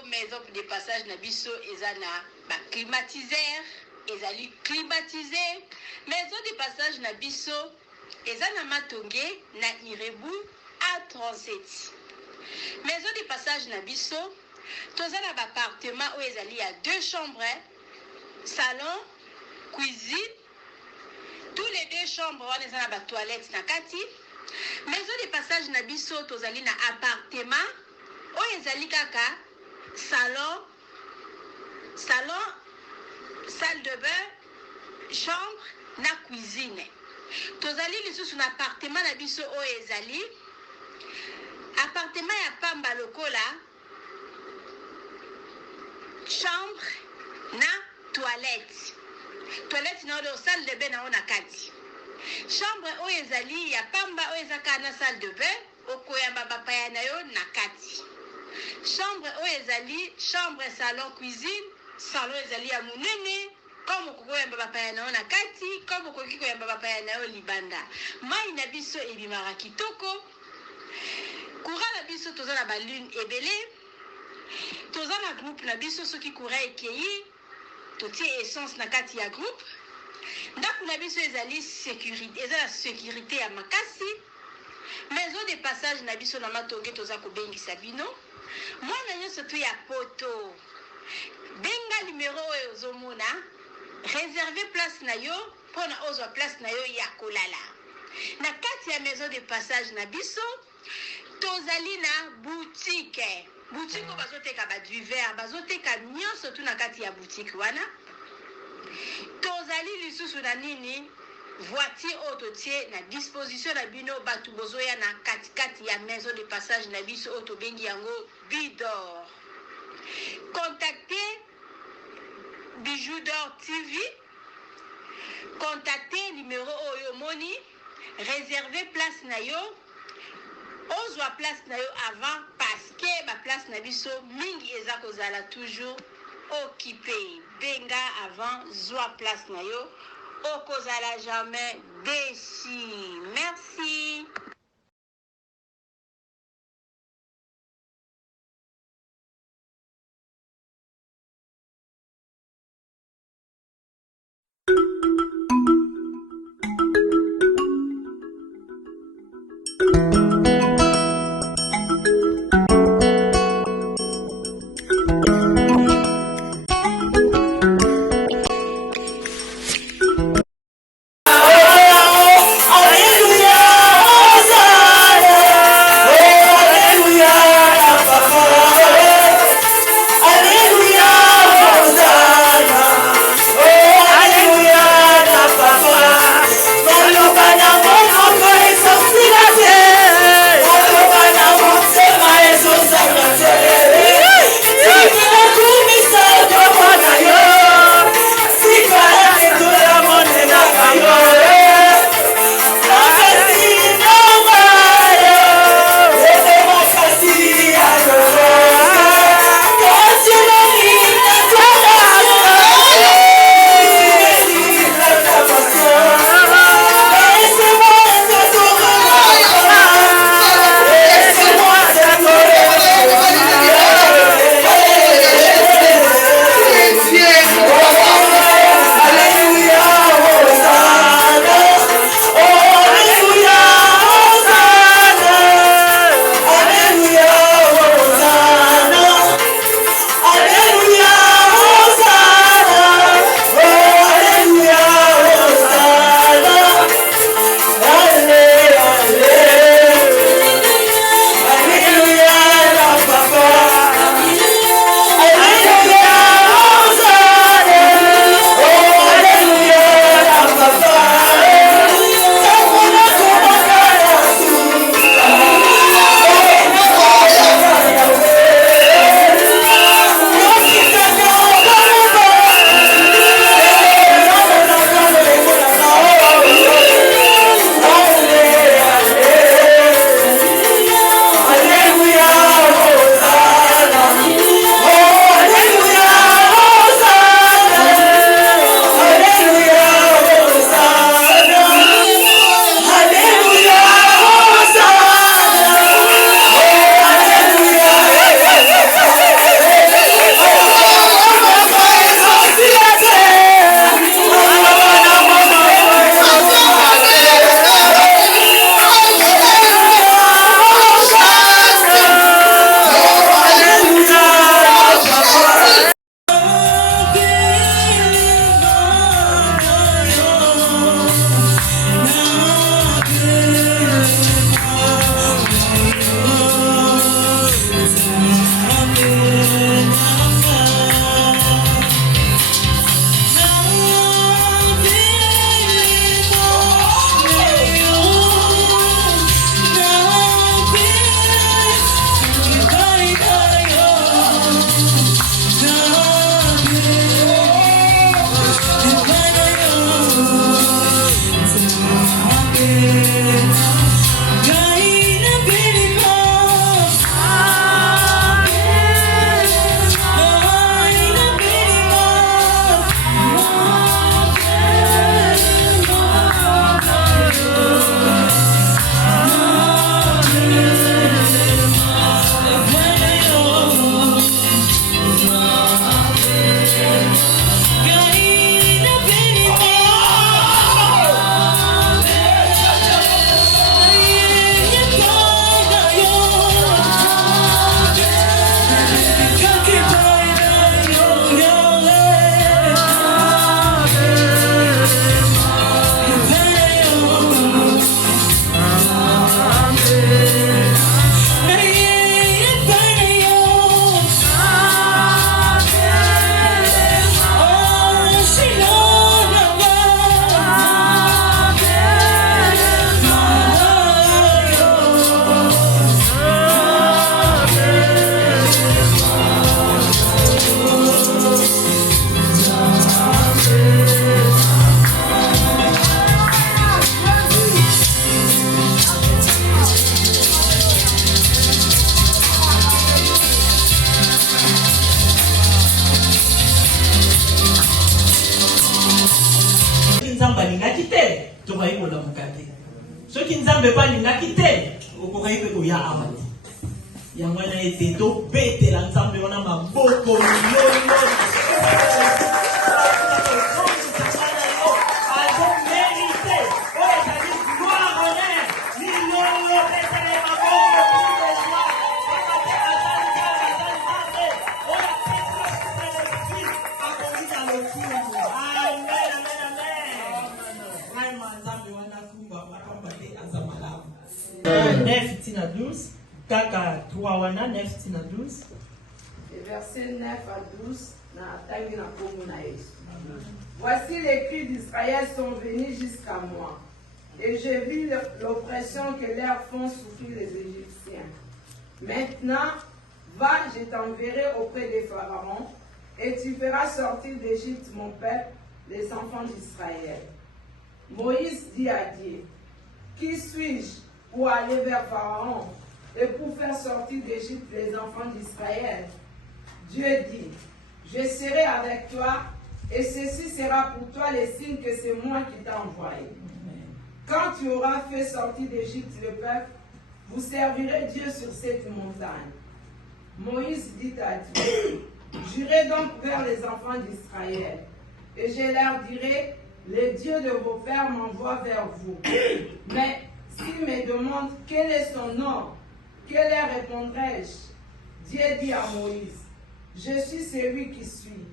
maison de passage na biso ezana ba climatiseur ezali climatisé. Maison de passage na biso ezana matonge na Irebu A37. Maison de passage na biso tozana ba appartement où ezali à 2 chambres, salon, cuisine. Tous les 2 chambres on ezana ba toilette na kati. Maison de passage na biso tozali na appartement où ezali kaka salon, salle de bain, chambre na cuisine. Tozali lisusu na appartement na biso où ezali appartement ya pamba lokola chambre na toilette. Toilette na odo salle de bain na ona kati. Chambre oyo ezali ya pamba oyo ezaka na salle de bain okoyamba bapaya na yo na kati. Chambre oyo ezali chambre salon cuisine, salon ezali ya munene comme okoyamba bapaya na yo na kati, comme okoki koyamba bapaya na yo libanda. Mai na biso ebimaka kitoko. Courant na biso toza na balune ebele. Toza na groupe na biso soki courant ekei totie essence na kati ya groupe. Ndako na biso ezali sécurité, ezala sécurité ya makasi. Maison de passage na biso na matonge toza kobengisa bino. Mwana nyonso tu ya poto. Benga numéro oyo ozomona, réserver place na yo pona ozwa place na yo ya kolala. Na kati ya maison de passage na biso tozali na boutique. Boutique oyo bazoteka ba du verre, bazoteka nyonso tu na kati ya boutique wana. Tozali lisusu na nini voiture autotie na disposition na bino batu bozoya na kati ya maison de passage na biso auto bengi yango Bidor. Contactez Bijou d'Or TV. Contactez numéro oyo moni, réservez place na yo. Ozwa place na yo avant parce que ba place na biso mingi eza kozala toujours occupé. Benga avant zwa place na yo okozala jamais déçu. Merci. te tokoki kolamuka te soki nzambe balingaki te okoki mpe koya awa te yango wana ete tobetela nzambe wana maboko milolo azomérite oyo ezali gloire honneur milolo betele maboko tulezwa bakate azali oyo akoki na lokumu amen amen amen vraiment nzambe wana kumba bakamba te aza malamu 9 tina 12 Kaka 3 wana 9 tina 12 et verset 9 à 12 na tangi na komo na Yesu. Voici les cris d'Israël sont venus jusqu'à moi et j'ai vu l'oppression que leurs font souffrir les Égyptiens. Maintenant, va, je t'enverrai auprès des pharaons et tu feras sortir d'Égypte mon peuple, les enfants d'Israël. Moïse dit à Dieu, qui suis-je pour aller vers Pharaon et pour faire sortir d'Égypte les enfants d'Israël? Dieu dit, je serai avec toi et ceci sera pour toi le signe que c'est moi qui t'ai envoyé. Quand tu auras fait sortir d'Égypte le peuple, vous servirez Dieu sur cette montagne. Moïse dit à Dieu, j'irai donc vers les enfants d'Israël et je leur dirai, le Dieu de vos pères m'envoie vers vous. Mais s'ils me demandent quel est son nom, que leur répondrai-je? Dieu dit à Moïse, je suis celui qui suis.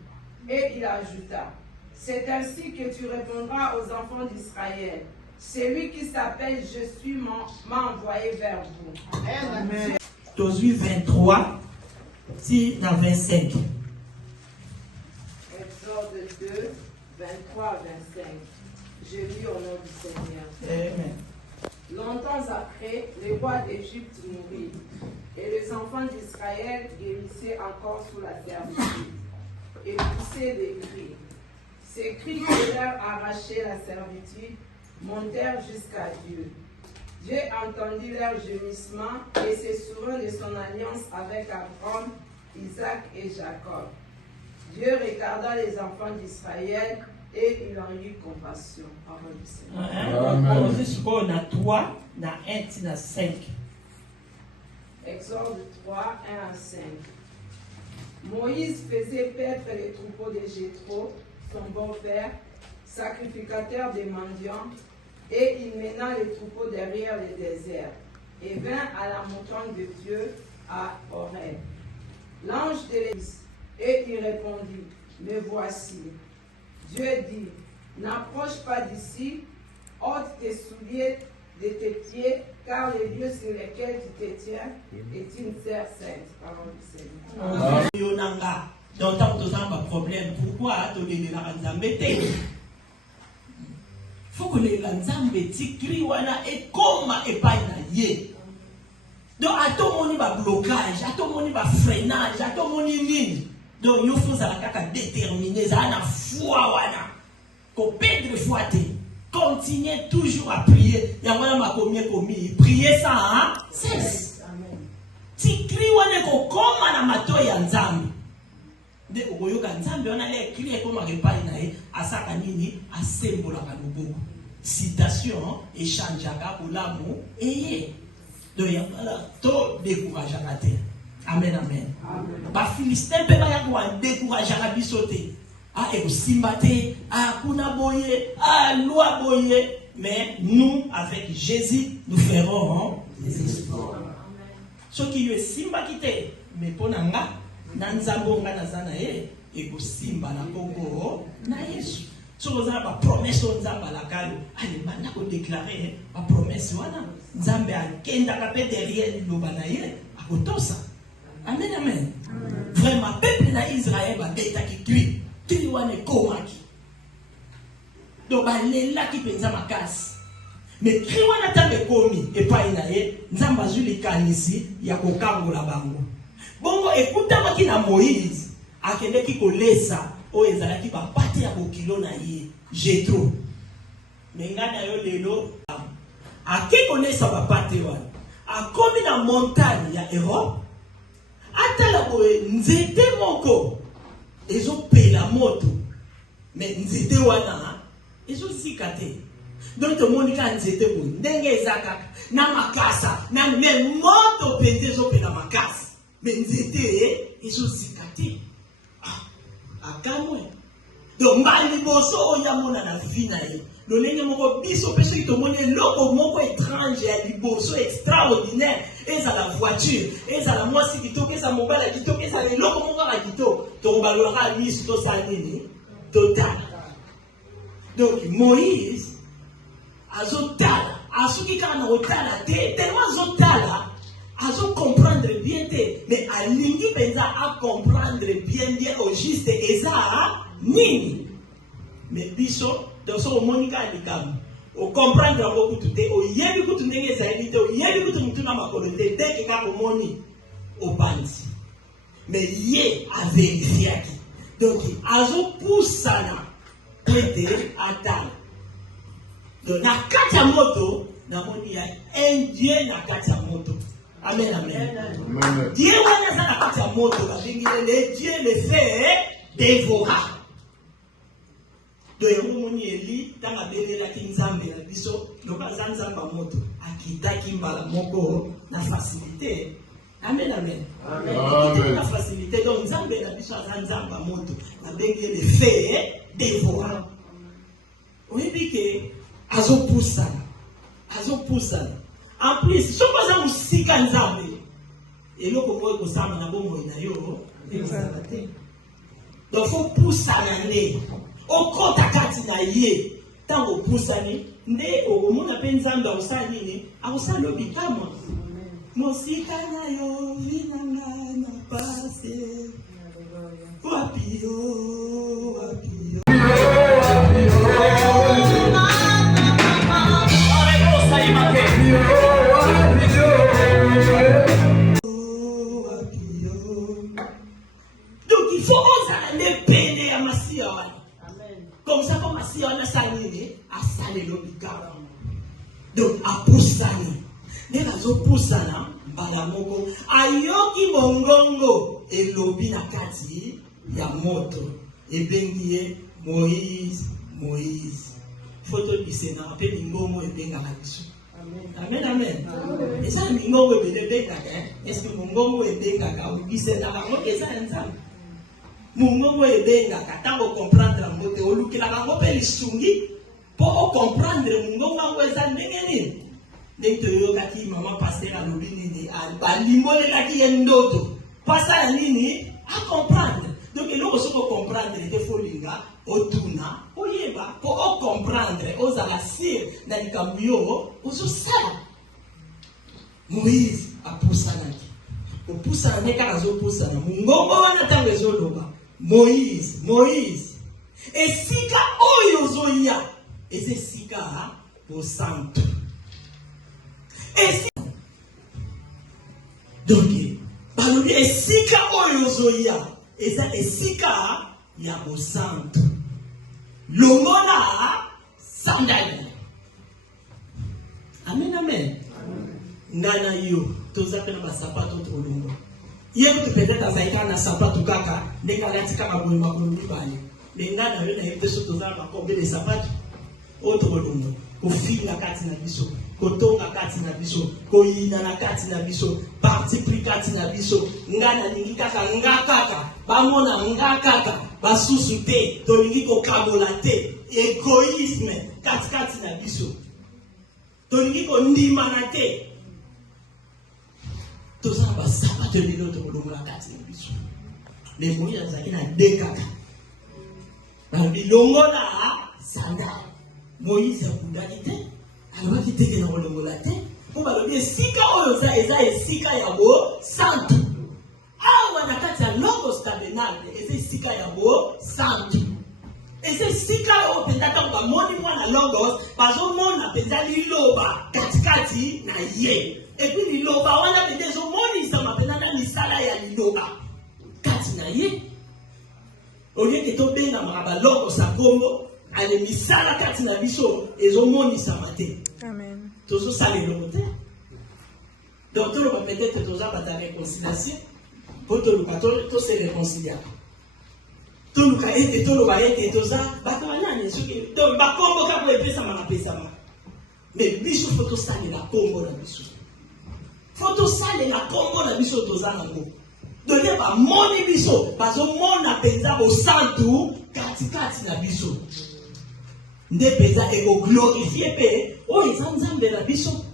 Et il ajouta, c'est ainsi que tu répondras aux enfants d'Israël. Celui qui s'appelle Je suis m'a envoyé vers vous. Amen. Josué 23, si dans 25. Exode 2, 23 à 25. Je lis au nom du Seigneur. Amen. Longtemps après, le roi d'Égypte mourit, et les enfants d'Israël guérissaient encore sous la servitude, et poussaient des cris. Ces cris qui leur arrachaient la servitude montèrent jusqu'à Dieu. Dieu entendit leurs gémissements et se souvint de son alliance avec Abraham, Isaac et Jacob. Dieu regarda les enfants d'Israël et il en eut compassion. Parole du Seigneur. Amen. On a 3, na 1, na 5. Exode 3, 1 à 5. Moïse faisait paître les troupeaux de Jéthro, son beau-père, sacrificateur des mendiants, et il mena les troupeaux derrière le désert, et vint à la montagne de Dieu à Horeb. L'ange de l'Église, et il répondit, me voici. Dieu dit, n'approche pas d'ici, ôte tes souliers de tes pieds, car le lieu sur lequel tu te tiens est une terre sainte. Parole du Seigneur. Yonanga, dans tant de temps, problème, pourquoi tu es là en Zambété? Faut que les Nzambe tikri wana et comme et pas ye. Donc à tout monde va blocage, à tout monde va freinage, à tout monde nini. Donc il faut ça la déterminer, ça na foi wana. Ko perdre foi te. Continuez toujours à prier. Il y a ma commis. Priez ça, hein? Cesse. Tikri wana ko koma na mato ya Nzambe. De oyoka Nzambe wana le crier comme repai na ye asaka nini asembola ka loboko. Citation échange aka olamu eye. Donc yangala to décourage à terre. Amen amen. Ba Philistin pe ba ya ko décourage à bisote. Ah et simbate, ah kuna boye, ah loi boye, mais nous avec Jésus nous ferons des exploits. Ce qui est simba kite, mais ponanga nanzambonga nazana e ko simba na koko na Yesu. So ozana ba promesse nzamba la kayo, allez bana ko déclarer ba promesse wana nzambe akenda ka pe derrière loba na ye akotosa. Amen amen. Vraiment peuple na Israël ba beta ki crie. Tili wane komaki. Donc balela ki penza makasi. Mais cri wana tambe komi epai na ye nzamba zuli kanisi ya kokangola bango. Bongo ekuta maki na Moïse akende ki kolesa o ezala ki ba pate ya kokilo na ye Jéthro. Mais ngana yo lelo ake kolesa ba pate wana. Akomi na montagne ya Europe. Atala boye nzete moko ezopela moto mais nzete wana ezosika te Donc tout le monde a dit que ndenge ezaka na makasa na mais moto pende zo pe na makasa mais nzete ezo zikate akamwe donc mbali boso oyamona na vie na ye lolenge moko biso pe soki tomoni eloko moko étrange ya liboso extraordinaire ezala voiture ezala mwasi kitoko ezala mobali ya kitoko ezala eloko moko ya kitoko tokobalolaka miso tosala nini total. Donc Moïse azotala asoki kaka na kotala te tellement azotala azo comprendre bien te mais alingi penza a comprendre bien au juste eza nini mais biso donc so monika likambo o comprendre ngo kutu te o yebi kutu ndenge ezali te o yebi kutu mutu na makolo te te ka komoni o banzi mais ye a vérifié donc azo poussana ete atala. Donc, na kati ya moto, na moni ya un Dieu na kati ya moto. Amen, amen. Amen. Dieu wana za na kati ya moto, le Dieu le fait dévorer. Donc, yon moni Eli, tanga bele la kinzambe la biso, loka zanzamba moto, akita kimbala moko na facilité. Amen, amen. Amen. Na facilité, donc nzambe la biso zanzamba moto, na bele le fait dévorer. Oui, pique. Azopusana. En plus, si vous avez musika nzambe, eloko moyo kosama na bomo na yo, donc faut pusana ne. Okota kati na ye, tango pusani, nde okomona pe nzambe akosala nini? Akosala bikama. Musika na yo vinanga na pase. Wapio. Donc il faut oser dépendre à Massia. Comme ça, comme Massia, on a salé, à salé l'obligation. Donc à poussani. Les razo poussana, balamoko, ayoki mongongo, et lobi na kati, ya moto, et bengiye, Moïse. Photo du Sénat, appelle Mingomo et Benga là-dessus. Amen, amen. Et ça, Mingomo et Benga, est-ce que Mingomo et Benga, ou qui s'est là, et ça, Mingomo et Benga, quand on comprendre la moto, ou qui la va repérer sungi, pour comprendre Mingomo et ça, n'engagez. Dès que yo kaki maman passer à l'obéni, à limole la qui est d'autre, passer à nini, à comprendre. Donc, il faut comprendre les folinga, otuna, oyeba, pour comprendre, aux alasir, dans les camions, aux osala. Moïse a poussana. Au poussana, n'est qu'à la poussana. Mungongo wana tangue zoloba. Moïse. Et sika oyo zoya. Et c'est sika au santo. Et si. Donc, balobi et sika oyo zoya. Et ça, et sika, ya au santo. Lomona, sandali. Amen. Ngana yo, toza pena ba sapato to longo. Yego to peut-être azaika na sapato kaka, ndeka latika mabulu mibale. Mais ngana yo na yete so toza ba kombe de sapato. Oto longo. Ko fila kati na biso. Kotonga kati na biso, koyina na kati na biso, parti pris kati na biso, ngana ningi kaka ngakaka, bamona ngakaka, basusu te, tolingi kokabola te, égoïsme kati na biso. Tolingi ko ndima na te. Toza ba sapato lelo to kolongola kati na biso. Les moyens zaki na dekaka. Ba bilongola sanda. Moïse akundaki te. Alors qui était dans le molate, on va le dire sika oyoza eza sika yabo santo. Awa nakati ya logos tabernacle eza sika yabo santo. Eza sika o pendata ba moni mwana logos bazo mona penza liloba katikati na ye. Et puis liloba wana penza moni sama penana misala ya liloba kati na ye. Oye que to benga maraba logos a Congo. Ale misala kati na biso ezomoni samate. Amen. Tozo sale lokote. Donc tout le monde peut-être toza pas ta réconciliation. Pour tout le monde to se réconcilier. Tout le monde est toza ba kana nani soki donc bakombo kako epesama na pesama mais biso faut tosalela kombo na biso faut tosalela kombo na biso toza nango donke bamoni biso bazomona mpenza bosantu katikati na biso nde mpenza ekoglorifie mpe oyo eza nzambe na biso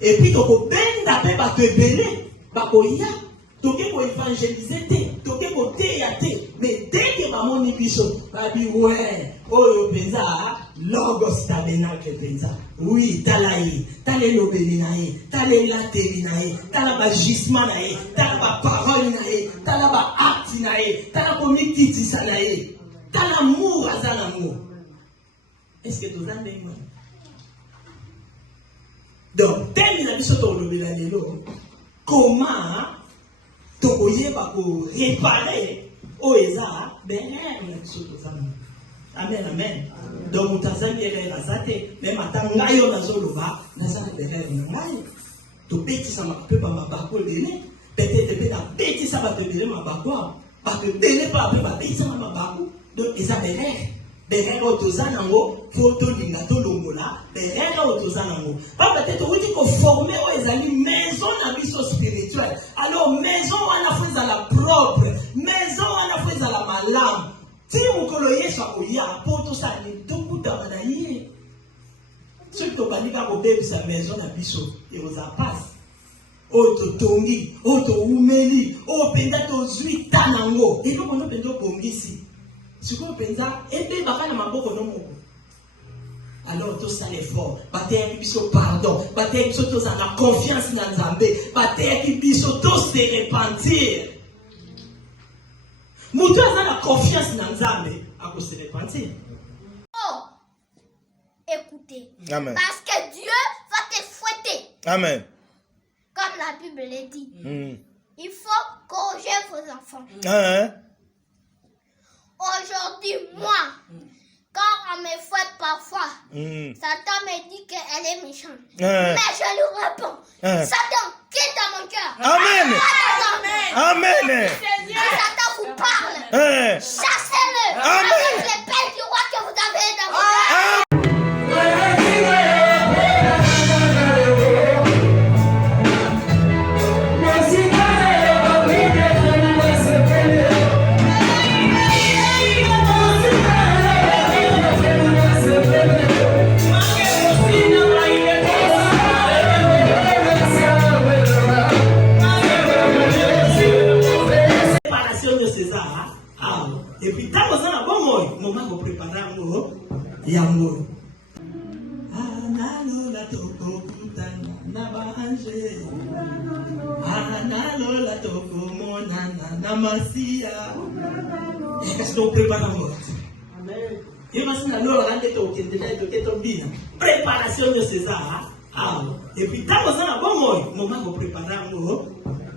epuis tokobenda mpe bato ebele bakoya toke koevangelize te toke koteya te mais ndenge bamoni biso babi we oyo mpenza logos tabernacle mpenza oui tala ye tala elobeli na ye tala elateli na ye tala bagisement na ye tala baparole na ye tala baakti na ye tala komikitisa na ye tala amour aza nango est-ce que toza ndenge donc temi na biso tolobela lelo comment tokoyeba korepare oyo eza berere na biso toza nango amen amen donc moto azali erreur aza te meme ata ngai oyo nazoloba naza na berere na ngai tobetisama mpe bamabako lele peut-être mpe nabetisa bato ebele mabako awa bato ebele mpe mpe babetisama mabako donc eza berere berere oyo toza nango fo tolinga tolongola berere oyo toza nango pamba te towuti koforme oyo ezali maison na biso spirituelle alors maison wana fo ezala propre maison wana fo ezala malamu ti mokolo yesu akoya mpo tosala nini tokutama na ye soki tobandi kaka kobebisa maison na biso ekozala pasi oyo totongi oyo towumeli oyo mpenza tozwi ta nango eloko no mpenza obongisi sikoyo mpenza ebebaka na maboko no moko alors tosala effort bateyaki biso pardon bateyaki biso tozala na confiance na nzambe bateyaki biso tose repentir moto aza na confiance na nzambe akose repentir. Oh, écoutez. Amen. Parce que Dieu va te fouetter. Amen. Comme la Bible le dit. Il faut corriger vos enfants. Aujourd'hui, moi, quand on me fouette parfois, Satan me dit qu'elle est méchante. Mais je lui réponds, Satan, quitte mon cœur. Amen. Amen. Si Satan vous parle, chassez-le. Avec les pelles du roi que vous avez dans vos mains. Et puis, tant que ça n'a pas moi, moment qu'on prépare yango. Analo la toko kutana na banje. Analo la toko monana na masia. Et qu'est-ce qu'on prépare moi? Amen. Et maintenant, nous, on a été au bien. Préparation de César. Et puis, tant que ça n'a pas moi, moment qu'on prépare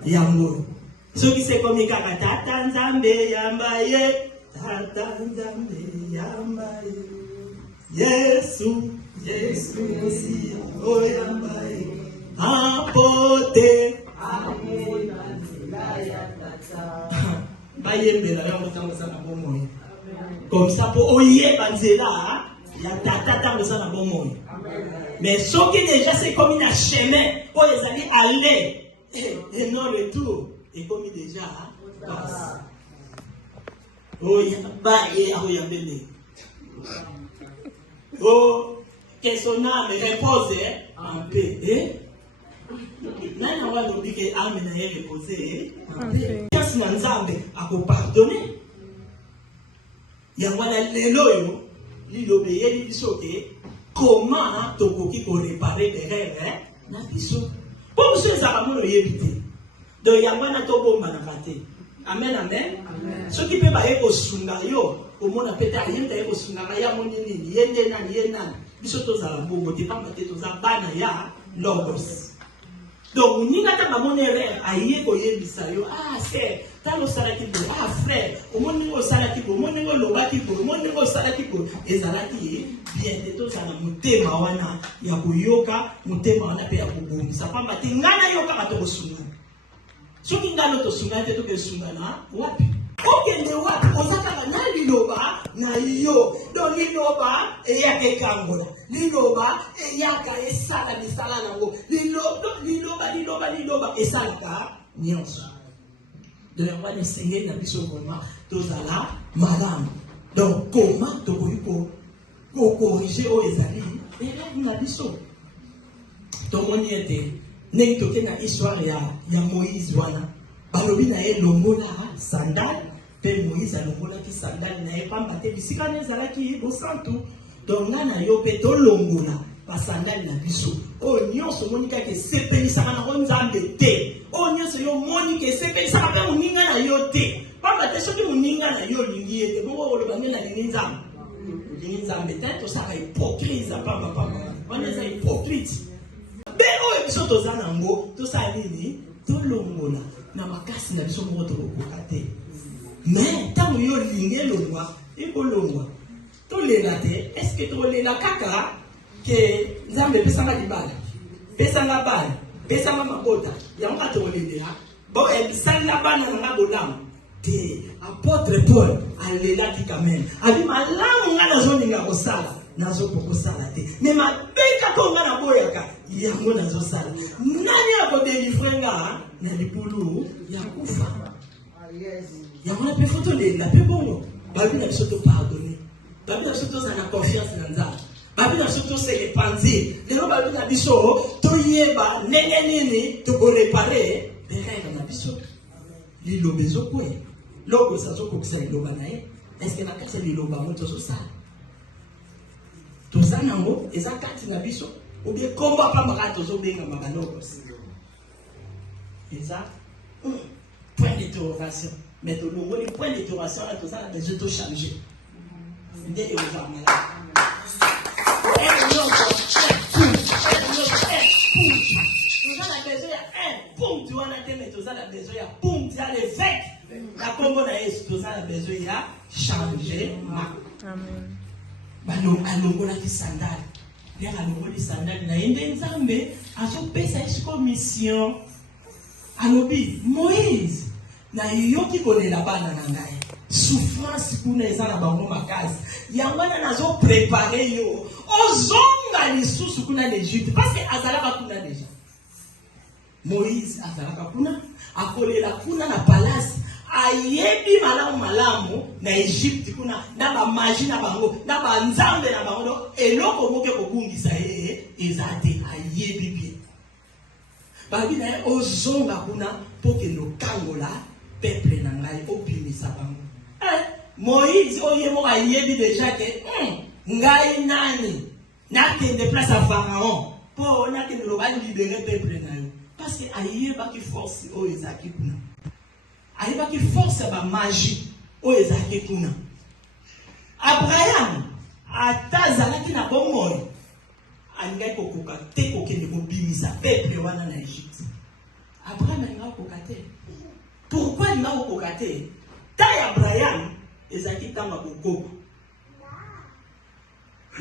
yango. Ceux qui c'est comme les caca, tata nzambe yambaye, tata nzambe yambaye, Yesu, Yesu aussi, oh yambaye, apote, bayembela yango tango sana bomoyi. Comme ça pour oyer banzela, ya tata tango sana bomoyi. Mais ceux qui déjà c'est comme une chemin, pour les aller aller et non retour. Et comme déjà passe. Oh, il y a pas et oh, il y a bébé. Oh, que son âme repose en paix. Nana wa lobi que âme na ye repose en paix. Kasi na nzambe akopardonner. Ya wala lelo yo lilobe yeli biso ke comment tokoki ko réparer les rêves na biso. Pour ceux ça mono yebite. Donc yangwana to bomba na kate. Amen amen. Ce qui peut bailler au sunga yo, au monde peut être yenda yo sunga ya moni nini, yende na biso to za bongo te pamba te to za bana ya logos. Donc ninga ta bamone re aye ko yebisa yo, c'est talo salaki bo, frère, au monde ngo salaki bo, monde ngo lobaki bo, monde ngo salaki bo, ezalaki bien te to za na mutema wana ya kuyoka, mutema wana pe ya kubumisa pamba te ngana yo kaka to kosunga. Soki ngalo to sunga te to ke sunga na wapi? Okende wapi ozaka na liloba na na yo. Donc liloba eyaka ekangola. Liloba eyaka esala misala nango. Liloba esalaka nyonso. Donc on va essayer na biso vraiment tozala malamu. Donc comment tokoki ko corriger o ezali erreur na biso. Tomoni ete ndenge toke na histoire ya Moïse wana. Balobi na ye longola sandale. Pe Moïse alongolaki sandale na ye pamba te bisika na ezalaki bosantu. Donc nga na yo pe tolongola basandale na biso. Oyo nyonso omoni kaka esepelisaka nango nzambe te. Oyo nyonso yo omoni ka esepelisaka mpe moninga na yo te. Pamba te soki moninga na yo olingi ye te bongo oloba nde nalingi nzambe. Olingi nzambe te tosaka hypocrite pamba. Wana eza hypocrite. Mpe oyo biso toza nango tosala nini? Tolongola na makasi na biso moko tokokoka te. Mais tant que yo ligne longwa, ekolongwa. To lela te, est-ce que to lela kaka que nzambe pesanga libala. Pesanga bala, pesanga mabota. Yango to lela. Bon ebisanga bana na bolam. Te apôtre Paul alela ki quand même. Abi malamu ngana zoni nga kosala, nazo pokosala te. Mais mabeka ko ngana boyaka, yango nazo sala. Nani akodélivrer nga na lipulu ya kufa. Il y a un peu photo de la peu bon. Babi a surtout pardonné. Babi a surtout la confiance dans ça. Babi a surtout se répandre. Les gens babi a biso to yeba nene to go réparer. Mais rien na biso. Lilo bezo quoi? Logo ça zo ko ça lilo banae. Est-ce que na kase lilo ba moto so ça? To ça nango eza kati na biso. Ou bien combat pas marato zo benga mabaloko. Eza point d'interrogation. Mais tout le monde, les points d'interrogation, tout ça, les autos changés. Dès que vous avez là. Tout ça, la besoin, un poum, tu vois, mais tout ça, la besoin, poum, tu as l'évêque. La combo d'ailleurs, tout ça, la besoin, il a changé. Amen. Bano, alongola ki sandal. L'air alongola ki sandal. Na yende nzambe, aso pesa isko mission. Anobi, Moïse. Na yoki kolela bana na ngai souffrance kuna eza na bango makasi yangwana nazo préparer yo ozonga lisusu kuna na Egypte parce que azalaka kuna déjà Moïse azalaka kuna akolela kuna na palace ayebi malamu na Egypte kuna na ba magie na bango na ba nzambe na bango eloko moke kobungisa ye ezate ayebi bien babi na ozonga kuna poke no kangola peuple na ngai obimisa bango. Moïse oyemo ayebi déjà que ngai nani nakende place à Pharaon pour nakende lo ba libérer peuple na yo parce que ayeba ki force o ezaki kuna. Ayeba ki force ba magie o ezaki kuna. Abraham atazalaki na bomoi angai kokoka te kokende kobimisa peuple wana na Égypte. Abraham ngai kokate. Pourquoi il m'a recoté? Taille Abraham, et ça qui t'a beaucoup.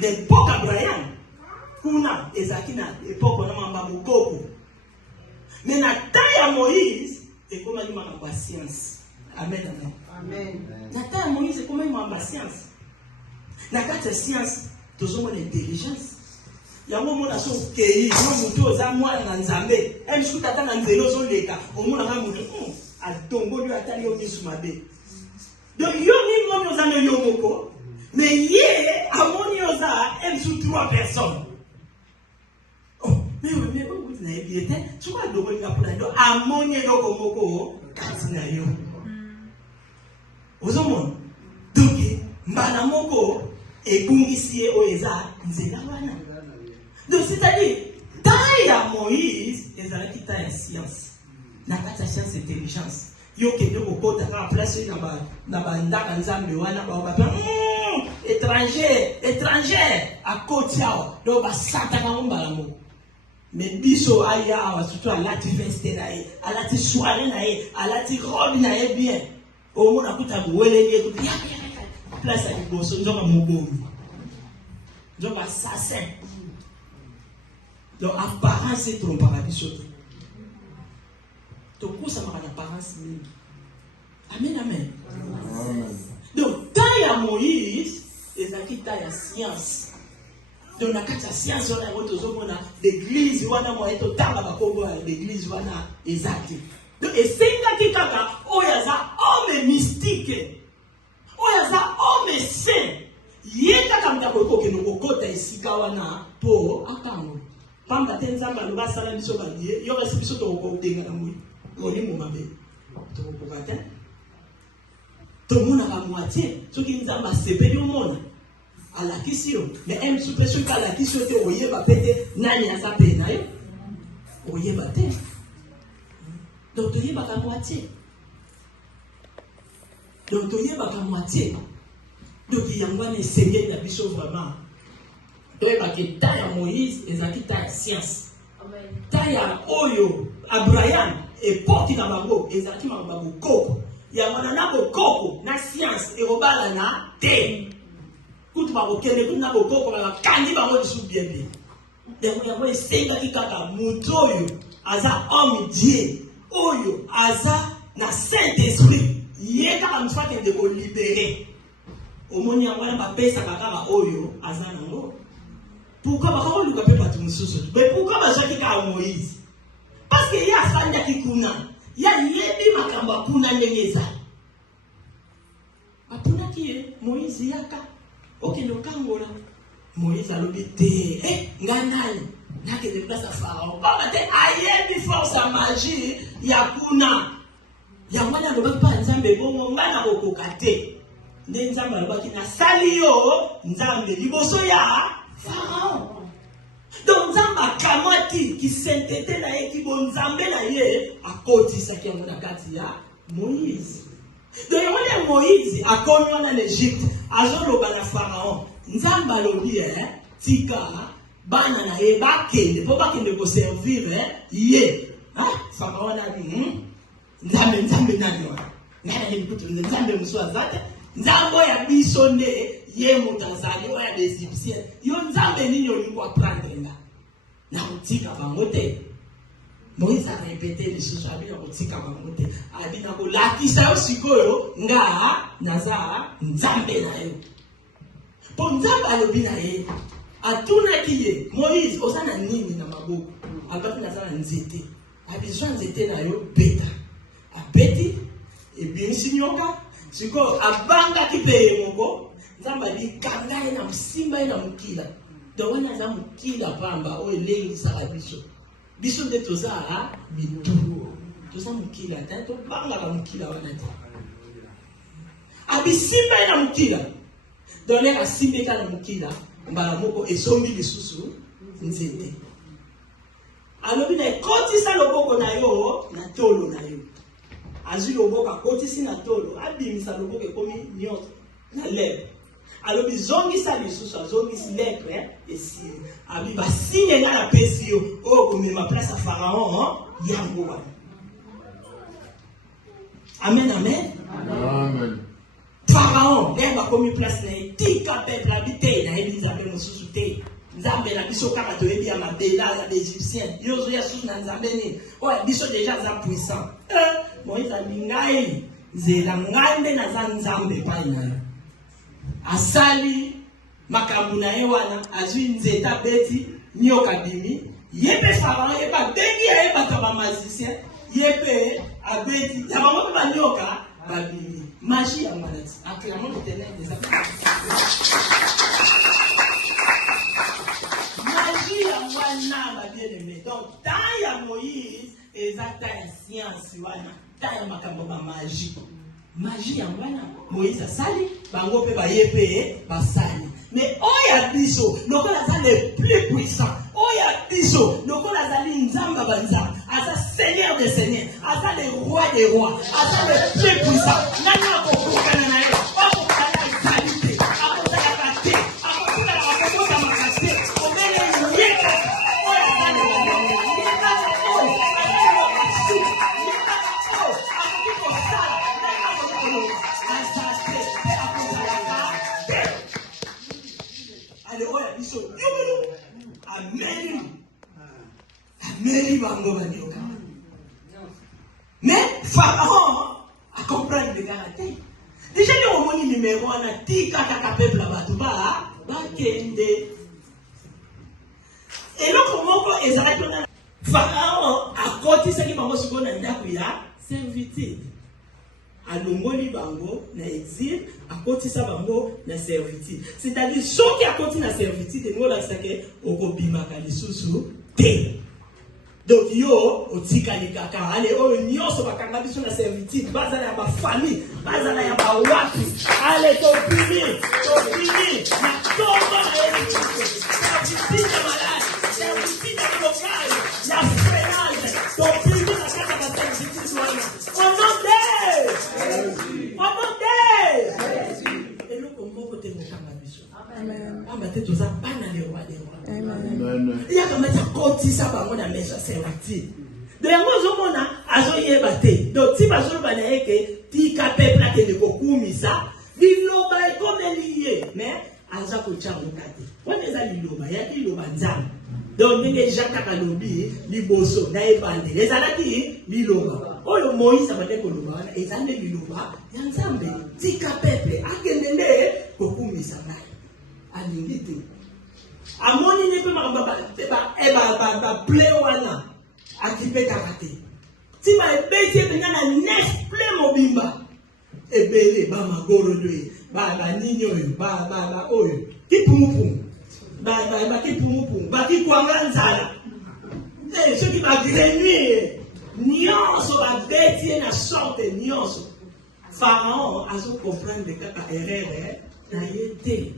L'époque Abraham, kuna, et ça qui n'a l'époque on a beaucoup. Mais la taille à Moïse, c'est comme il m'a patience. Amen, amen. Amen. La taille à Moïse, c'est comme il m'a patience. La carte de science, toujours mon intelligence. Il y a un moment où on a son pays, on a un mois dans Nzambe, et je suis à dans le vélo, on est au monde à a tongo lui atali au mismabe. Donc yo ni mon yoza no yomoko, mais yé a mon yoza elle sous 3 personnes. Oh, mais vous n'avez bien été, tu vas dogo ni apula do a mon yoza moko katina yo. Ozomon. Donc mbana moko e bungisi o eza nzela wana. Donc c'est-à-dire taille à Moïse ezalaki taille science. Na kata science intelligence yo kende kokota na place na ba ndaka nzambe wana ba étranger à côté yao do ba sata ka mbala mo mais biso aya surtout à la veste na ye à la soirée na ye à la robe na ye bien au mona kuta buwele ye to place à liboso nzoka mobomi nzoka assassin donc apparence c'est trop paradis. Donc, ça m'a apparence. Amen, amen. Donc, quand il y a Moïse, ezaki ta ya science. Donc na kati ya science wana yango tozomona l'église wana moye totanga bakombo ya l'église wana ezaki. Donc esengaki kaka oyo aza homme mystique, oyo aza homme saint. Ye kaka mutako kokende kokota esika wana po akango. Pamba te nzambe aloba asala biso balie yo kasi biso tokokotenga na molimo mabe. Tokokoka te. Tomonaka moitié soki nzambe asepeli omona alakisi yo mais un petit peu soki alakisi yo te oyeba pe te nani aza pe na yo oyeba te. Donc toyebaka moitié. Donc toyebaka moitié. Donc yango wana esengeli na biso vraiment toyebaki ta ya Moïse ezalaki ta ya science. Ta ya oyo Abraham epoki na bango ezalaki makambo bokoko. Yango na bokoko na science ekobala na te. Kutu bakokende kutu na bokoko bakandi bango lisusu bien bien. Donc yango esengaki kaka moto oyo aza homme Dieu oyo aza na Saint-Esprit ye kaka mosu akende kolibere. Omoni yango wana bapesaka kaka oyo aza nango. Pourquoi bakoluka mpe bato mosusu? Mais pourquoi bazwaki kaka Moïse? Parce que ye asandaki kuna ya yebi makambo akuna ndenge ezali. Apunaki ye Moïse yaka okende okangola. Moïse alobi te nga nani nakende place ya Pharaon. Pamba te ayebi force ya magie ya kuna. Yango wana alobaki mpa nzambe bongo nga na kokoka te. Nde nzambe alobaki nasali yo nzambe liboso ya Pharaon. Donc nzambe akamati kisentete na ye kibonzambe na ye akotisaki yango na kati ya Moïse. Donc yango nde Moïse akomi wana na Egypte azoloba na Pharaon. Nzambe alobi tika bana na ye bakende po bakende koservir ye. Pharaon abi nzambe nani wana? Nani mkutu nzambe musu azate? Nzambe ya biso nde ye mutazali oya bezipsien. Yo nzambe nini olingo aprendre nga? Na utika bango te. Moïse a répété lisusu abi na utika bango te. Abi na kolakisa yo sikoyo nga naza nzambe na yo. Po nzambe alobi na ye atunaki ye Moïse osana nini na maboko? Alobaki naza na nzete. Abi zwa nzete na yo beta. Abeti ebimisi nyoka siko abanga kipe moko nzamba likanga ye na msimba ye na mukila. Donc wana za mukila pamba oyo elengisa biso. Biso nde toza bitu. Toza mukila te to banga ba mukila wana te. Abisimba ye na mukila. Donc le asimbe ka na mukila mbala moko esombi lisusu nzete. Alobi na ekotisa loboko na yo na tolo na yo. Azui loboko akotisi na tolo abimisa loboko ekomi nyoto na lèvre. Alobi zongisa lisusu azongisi lèvre esi abi basine nga na pesi yo oyo komema place ya Pharaon yango wana. Amen amen. Amen. Pharaon nde bakomi place na ye tika peuple abi te nayebi nzambe mosusu te. Nzambe na biso kaka toyebi ya mabela ya baegyptien yozo ya susu na nzambe nini oyo biso deja aza puissant. Moïse alingai zela ngai nde naza nzambe epai na yo. Asali makambo na ye wana azwi nzete abeti nyoka bimi ye mpe Pharaon ye babengi ye bato ya bamagicien ye mpe abeti ya bango mpe banyoka babimi. Magie ya mwana ti acclamons l'Éternel des magie ya mwana ba bien-aimé. Donc ta ya Moïse ezata ya science wana ta ya makambo ba magie. Magie ya mwana Moïse asali bango pe baye pe basali. Mais oya biso lokola za le plus puissant oya biso lokola zali nzamba banza asa seigneur des seigneurs asa le roi des rois asa le plus puissant nana kokukana na ye okokala qualité akotala kate akotala akotala makate omele yeka oya zali yeka oya Amen bango banyoka. Mais Pharaon a compris le caractère. Déjà nous moni numéro wana tika kaka peuple bato bakende. Et donc moko ezalaki na Pharaon akotisaki bango sikoyo na ndako ya servitude. Alongoli bango na exil, akotisa bango na servitude. C'est-à-dire soki akoti na servitude ngolakisake okobimaka lisusu te. Donc yo otikali kaka ale oyo nyonso bakanga biso na servitude bazala ya ba famille bazala ya ba wapi ale to pini na tomba na servitude ya malade servitude ya local ya freinage to pini na kaka ba servitude wana eloko moko te mokanga biso amba te toza bana le roi des rois. Il y a comme ça kotisa bango na mesa servitude. De yango zomona azoyeba te. Donc si bazoloba na yeke tika peuple akende kokumisa liloba ekomeliye mais aza kochangoka te. Wana eza liloba ya liloba nzambe. Donc ndenge Jacques Kalobi liboso na ebande ezalaki liloba. Oyo Moïse abande koloba wana ezande liloba ya nzambe. Tika peuple akende nde kokumisa ngai. Alingi te. Amoni ne peut pas play wana akipe karate. Si ba ebeti na next play mobimba ebele ba magoro doye ba nini oyo ba oyo kipumupu ba kipumupu ba kikwanga nzala ceux qui ba grenouiller nyonso ba beti na sorte nyonso. Pharaon azo comprendre kaka erreur na yete.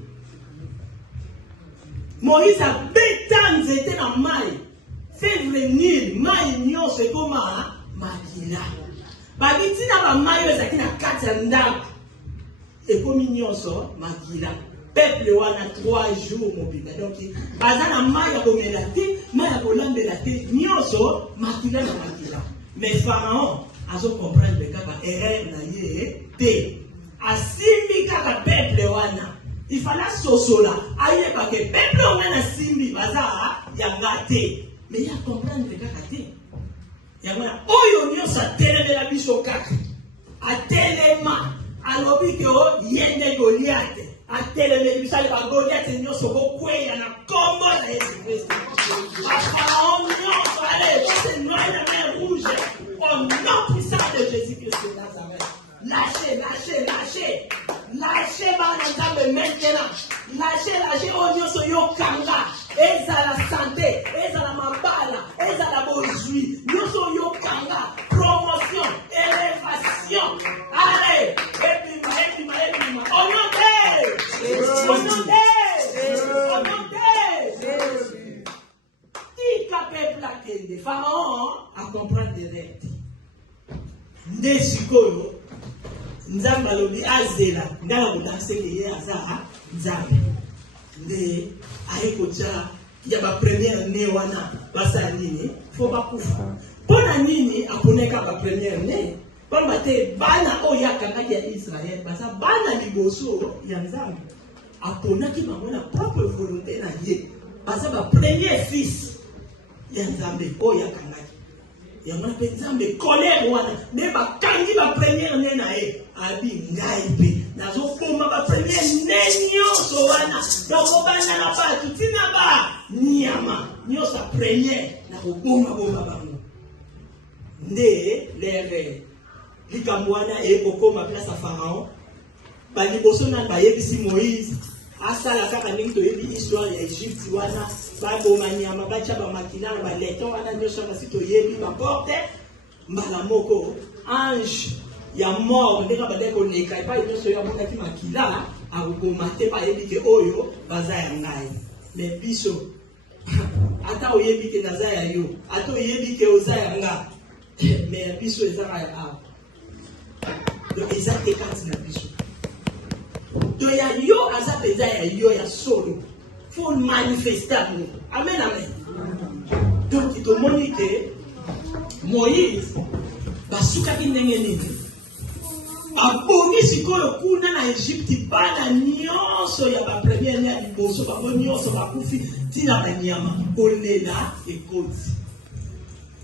Moïse a bétan nzete na mai. Fait venir mai nyonso ekoma makila. Babiti na ba mai ezaki na kati ya ndako. Ekomi nyonso makila. Peuple wana 3 jours mobimba. Donc baza na mai ya komela te, mai ya kolambela te, nyonso makila na makila. Mais Pharaon azo comprendre kaka erreur na ye te. Asimbi kaka peuple wana. Il fallait sosola. Aïe parce que peuple on a simbi baza yanga te. Mais il y a comprendre que kaka te. Yanga oyo nyo sa tele de la biso kaka. A telema alobi ke o yende Goliath. A teleme bisale ba Goliath nyo so ko kweya na kombo na Yesu Christ. Pharaon nyo allez, c'est noir la mer rouge. Au nom puissant de Jésus-Christ de Nazareth. Lâchez. Lâchez Banangambe maintenant. Lâchez Onyoso Yokanga. Eza la santé, eza la mabala, eza la bozui. Nyoso Yokanga. Promotion, élévation. Allez, épima. Au nom de Tika peuple akende. Pharaon a comprendre des règles. Nde sikoyo nzambe alobi azela ndala kodanseke ye aza nzambe nde ayekotya ya bapremiere ne wana basala nini fo bakufa mpona nini aponeka bapremiere ne pamba te bana oyo akangaki ya Israel baza bana liboso ya nzambe aponaki bango na propre volonté na ye baza bapremier fils ya nzambe oyo akangaki yango mpe nzambe colère wana ne bakangi bapremiere ne na ye abi ngai mpe nazoboma bapremiere ne nyonso wana nakobanda na bato tina ba nyama nyonso apremiere nakoboma bango nde lere likambo wana ekokoma place ya Pharaon baliboso nani bayebisi Moïse asala kaka ndenge toyebi histoire ya Egypte wana baboma nyama bacha bamakila na baleton wana nyonso basi toyebi baporte mbala moko ange ya mort ndenge bade koleka epai nyonso oyo amonaki makila akokoma te bayebi ke oyo baza ya ngai me biso ata oyebi ke naza ya yo ata oyebi ke oza ya nga me biso ezaka ya awa donc eza te kati na biso to ya yo aza peza ya yo ya solo faut manifester amen. Donc to monite Moïse basukaki ndenge nini abongi sikoyo kuna na Egypte bana nyonso ya bapremiere ya liboso bango nyonso bakufi tina banyama kolela ekoti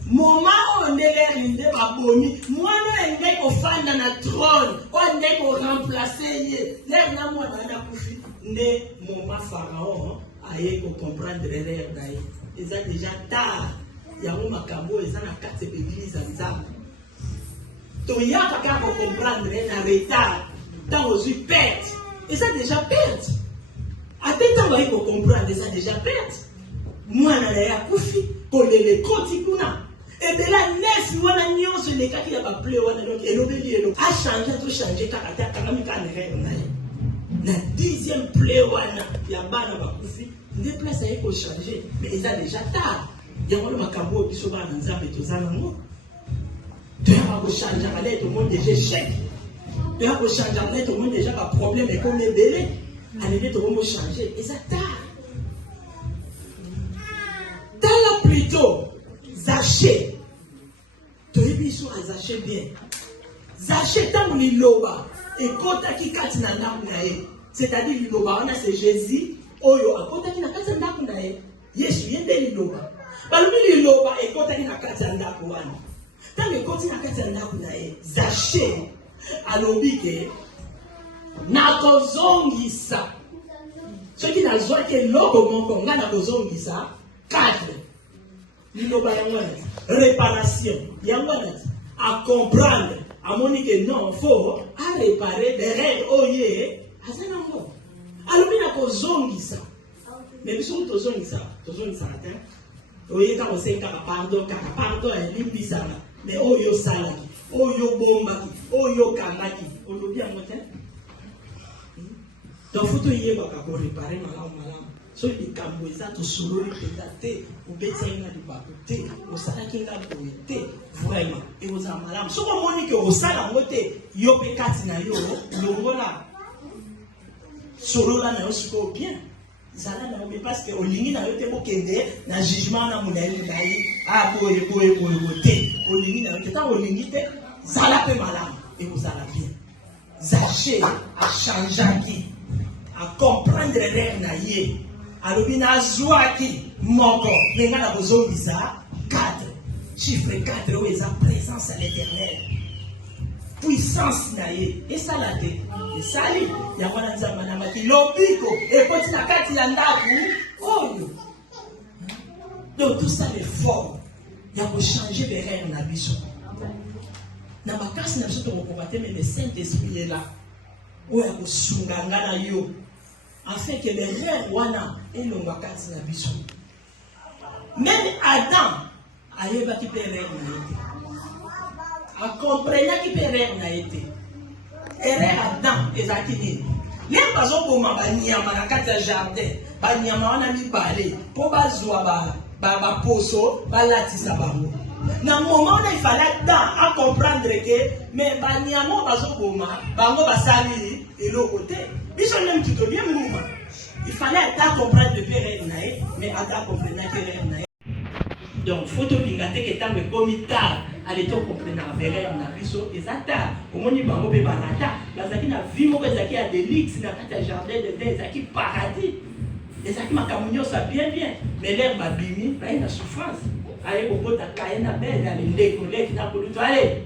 Moment on est là, il est pas bomi. Moi, on est au fan dans la trône. On est au remplacer. L'air là, moi, on a couché. Ne moment pharaon, aïe, pour comprendre l'air d'ailleurs. Ils ont déjà tard. Il y a un macabo, ils ont la carte d'église en ça. Donc, il y a quelqu'un pour comprendre un retard. Tant aux yeux perte. Ils ont déjà perte. À tel temps, il faut comprendre, ils ont déjà perte. Moi, on a couché. Pour les coticuna. Et bien là, 9 mois, on se les cas qui a pas pleuré, on a changé, tout changé, la 10e pleurana, il y a pas de souci. Des places à faut changer, mais ils ont déjà tard. Il y a un macabo qui se bat dans un peu tous en amour. Tu as pas changer, aller tout le monde déjà chèque. Tu as pas changer, aller tout le monde déjà pas problème, et comme les bébés, aller tout le monde changer, ils ont tard. Dans la plutôt. Zaché. Tu es bien sûr à Zaché bien. Zaché, tant que l'Iloba, et quand tu as dit c'est-à-dire l'Iloba, on a c'est Jésus, Oyo, à quand tu as dit Yesu, il y a l'Iloba. Parmi l'Iloba, et quand tu as dit tant que quand tu as dit Zaché, à l'obike, n'a pas zongisa. Ce qui n'a pas été l'homme, on n'a pas zongisa, 4. Réparation, à comprendre, à monique non, faut à réparer des règles, oh yeah, à ça non. Alors, il y a zongi ça. Mais nous sommes tous zongi ça, hein. Oui, quand on sait pardon, et limbi ça. Mais oh yo salaki, oh yo bombaki, oh yo kamaki, on le dit à moi, donc, il faut y avoir pour réparer malam. So les Cambouisa, tout solo, les pétatés, ou bétaïna du bacoté, au salakinga boité, vraiment, et aux amalam. So comme on dit que au salamoté, yo pékatina yo, l'ongola. Solo là, n'a pas bien. Zala n'a pas parce que au lini n'a pas été kende, n'a jugement n'a moulé, ah, boé, au lini n'a pas été, au lini, zala pe malam, et aux ala bien. Zaché a changé à comprendre les règles naïe. Alors, il y a un qui moko, il y a besoin de ça. 4. Chiffre 4, où il y a présence à l'éternel. Puissance naïe. Et ça l'a dit. Et ça, il y a un zamana qui l'obiko. Et quand il y a 4, il y a un oh. Donc, tout ça est fort. Il y a pour changer les règles dans la vie. Dans ma casse, nous avons combattu, mais le Saint-Esprit est là. Où il y a pour sunganga na yo. Afin que les rêves wana et le wakati na biso. Même Adam a eu qui peut rêve na été. A comprendre qui peut rêve na été. Et rêve Adam ezakini. Les bazo pour ma banyama na kati jardin. Banyama wana mi parler pour bazwa ba poso ba latisa bango. Na moment il fallait Adam à comprendre que mais banyama bazo pour ma bango basali et l'autre côté. Ils sont même tout bien mouvement. Il fallait Adam comprendre le père Naï, mais Adam comprenait que père Naï. Donc, photo pingate que tant que comme tard, à l'état comprendre le père Naï, so ezata. Au moins il va me barata. Bazaki na vie mo bezaki a delix na kata jardin de bezaki paradis. Ezaki makamunyo ça bien. Mais l'air babimi, ba ina souffrance. Allez au bout ta kaena belle aller les collègues na poluto allez.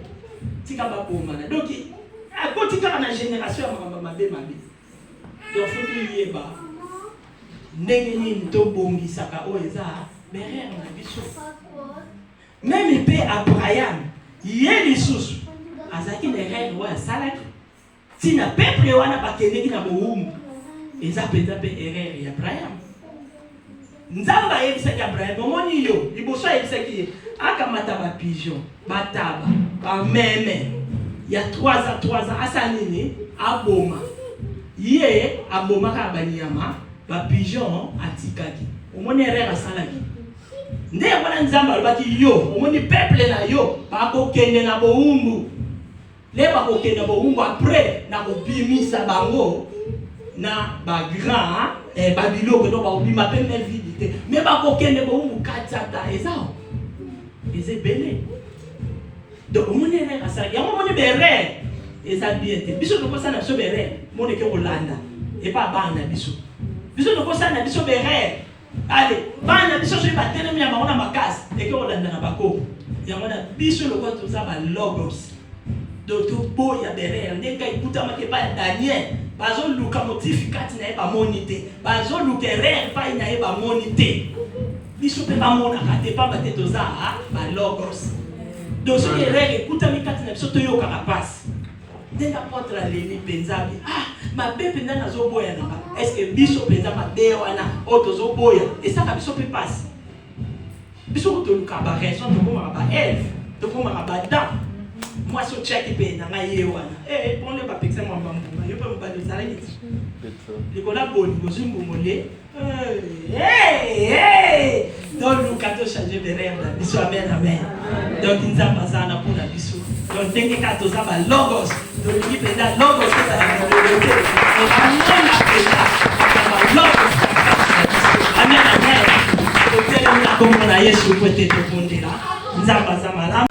Tika ba bomana. Donc à côté de la génération ma bé. Donc, il faut que y ait pas. N'engeni n'tobongi saka oeza, mais rien on a biso. Même il paie Abraham, il y a des sous. Azaki ne règles ouais salaki. Si na peuple wana ba kende ki na boum, eza peut-être erreur ya Abraham. Nzamba yebisaki Abraham, momoni yo, liboso yebisaki akamata ba pigeon, ba taba, ba meme. Il y a 3 ans asanini aboma. Yé aboma ka banyama ba pigeon atikaki. Omoni erreur asalaki. Nde wana nzamba alobaki yo, omoni peuple na yo ba kokende na boumbu. Le ba kokende na boumbu après na kobimisa bango na ba grand ba biloko do ba obima pe même vide. Mais ba kokende boumbu katata ezao. Eze belé. Donc omoni erreur asalaki. Ya omoni berre. Eza bien te. Biso ko sana biso berre, mone ke Hollanda. Et pas bana biso. Biso ko sana biso berre. Allez, bana biso je ba telemi ya maona makasi. Et ke Hollanda na bako. yango na biso lokwa toza ba logos do to boya derrière ndenge ikuta make ba Daniel bazo luka motif kati na ba monité bazo luka erreur pa ina ba monité biso pe ba mona kate pa bate toza ba logos do so erreur ikuta mikati na biso to yoka kapasi ndenge apôtre aleni penzabi mabe penza nazo boya na est-ce que biso penza mabe wana o tozo boya esaka biso pe passe biso ko to luka ba raison to ko ba elf to ko ba dam moi so check pe na ngai wana pour le ba pexer moi mbamba yo pe mba de zalaki le kola boni ko zimbu mole donc nous quand on change de rêve la biso amen amen donc nzamba sana pour la biso donc dès que quand on a logos donc il peut dar logos ça la volonté on va la faire logos amen amen donc c'est là comme on a Yesu peut-être répondre là nzamba sana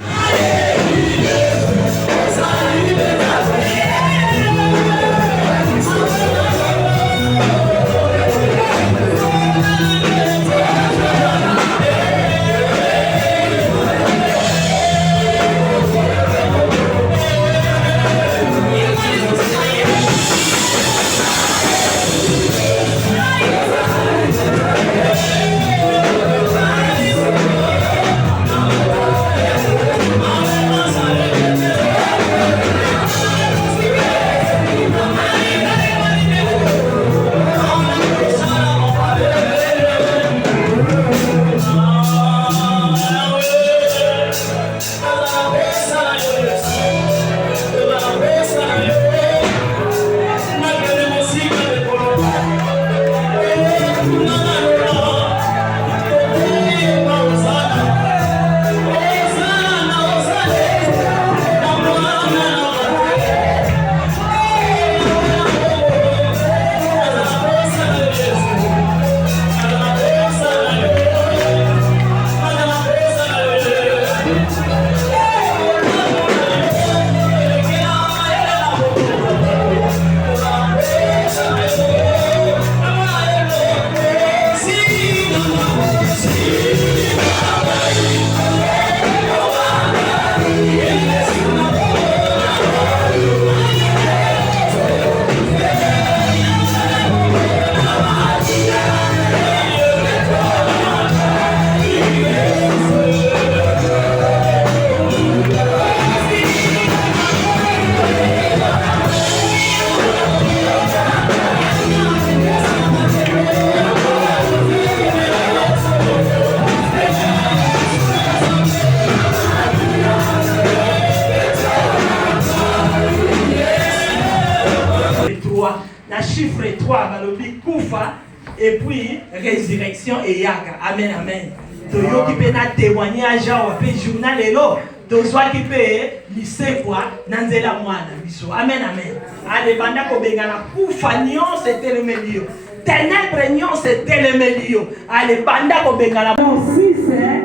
chiffre 3, balobi kufa et puis résurrection et yaga. Amen, amen. Toyo qui peut na témoignage ou pe journal elo, to soit qui peut lycée quoi, nanzela mwana biso. Amen, amen. Ale banda ko bengana kufa nyon c'était le milieu. Ténèbres nyon c'était le milieu. Ale banda ko bengana. Si c'est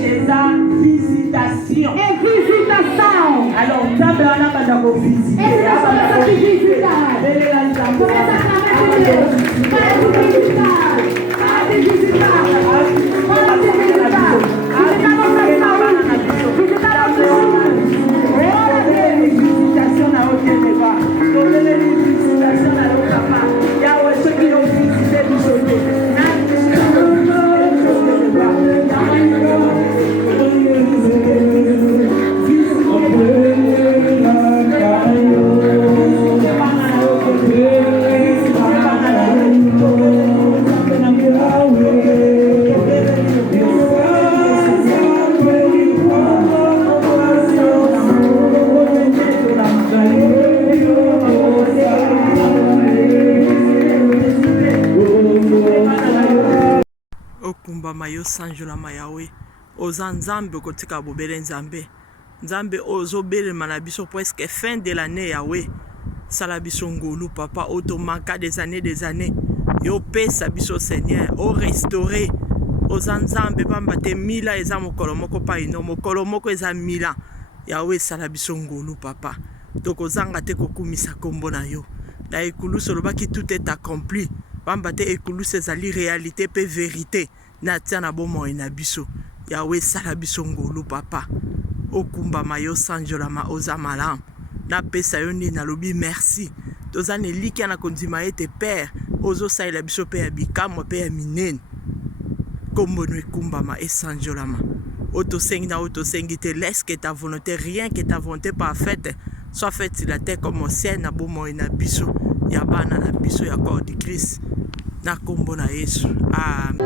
chez la visitation. Et visitation. Alors, ça va la banda ko visiter. Et ça va visiter. Mayo sanjola mayawe oza nzambe kotika bobele nzambe nzambe ozo bele manabiso presque fin de l'année yawe sala biso ngolu papa automaka des années yo pesa biso Seigneur o restaurer oza nzambe pamba te mila eza mokolo moko pa ino mokolo moko eza mila yawe sala biso ngolu papa tokozanga te kokumisa kombo na yo na ekulusu lobaki tout est accompli pamba te ekulusu ezali réalité pe vérité na tia na bomo na biso Yahweh sala biso ngolu papa okumbama yo sanjolama oza malamu napesa yo nde nalobi merci toza na elikya na kondima ete père ozosalela biso mpe ya bikamwa mpe ya minene kombo no ekumbama esanjolama oyo tosengi na oyo tosengi te laisse que ta volonté rien que ta volonté parfaite soit faite sur la terre comme au ciel na bomoi na biso ya bana na biso ya corps de Christ na kombo na Yesu amen.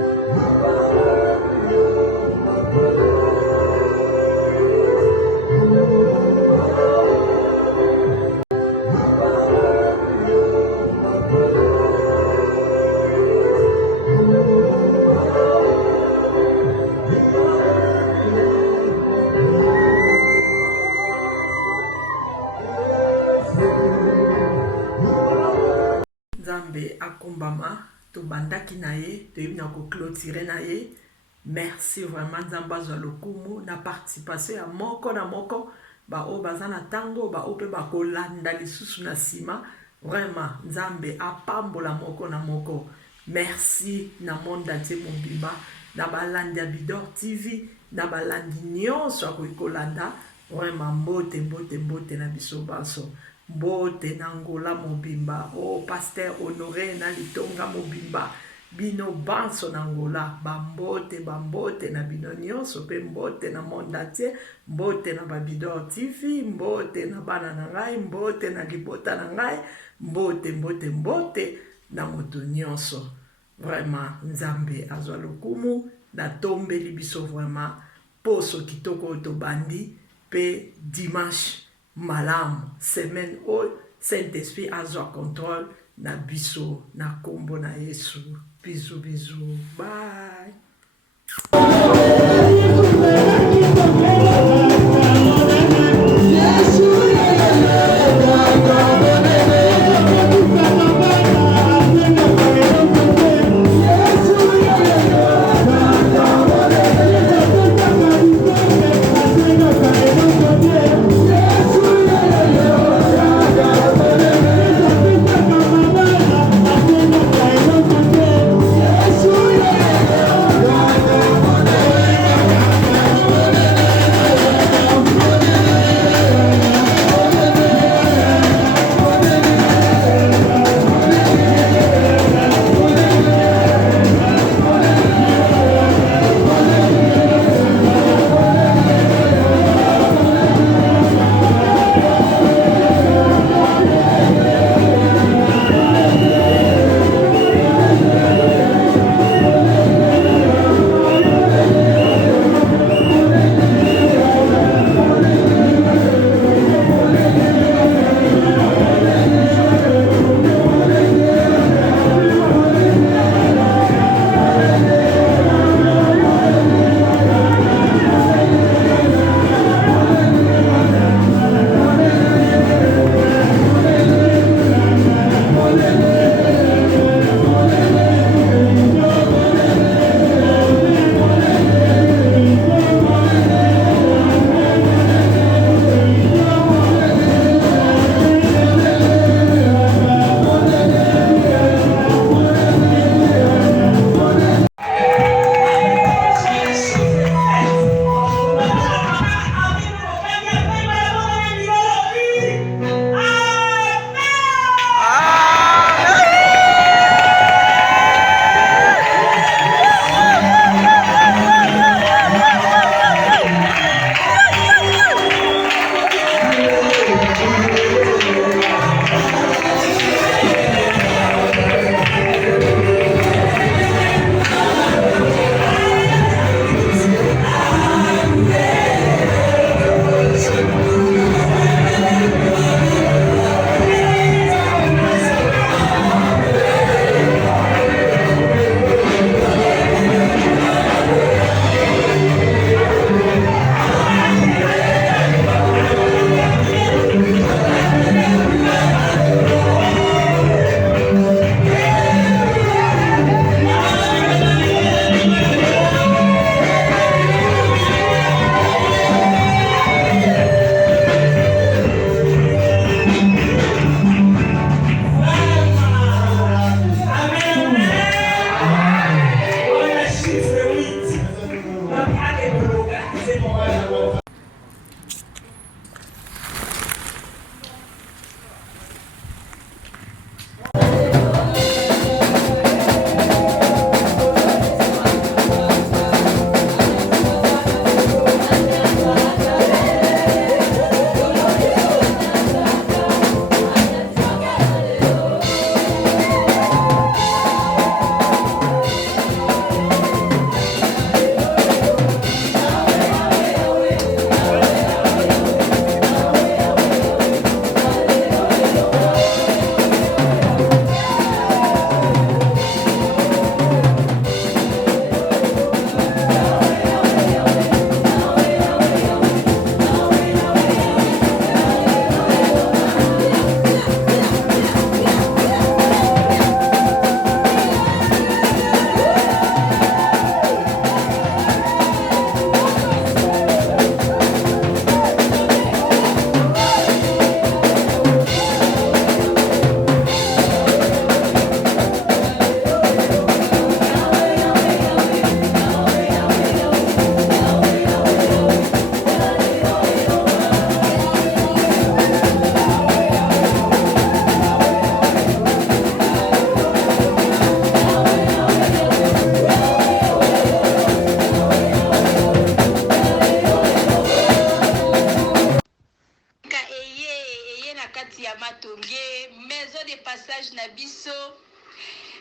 Nzambe akombama tobandaki na ye toyebi na clôturer na ye merci vraiment nzambe azwa lokumu na participation ya moko na moko baoyo baza na ntango baoyo mpe bakolanda lisusu na nsima vraiment nzambe apambola moko na moko merci na monde entier mobimba na balandi ya Bidor TV na balandi nyonso akoki kolanda vraiment mbote mbote mbote na biso baso mbote na ngola mobimba o pasteur honoré na litonga mobimba bino banso na ngola bambote na bino nyonso mpe mbote na monde entier mbote na Bidor TV mbote na bana na ngai mbote na libota na ngai mbote na moto nyonso vraiment nzambe azwa lokumu na tombeli biso vraiment poso kitoko tobandi pe dimanche malamu semaine oyo Saint-Esprit azwa contrôle na biso na kombo na Yesu. Bisous, bye.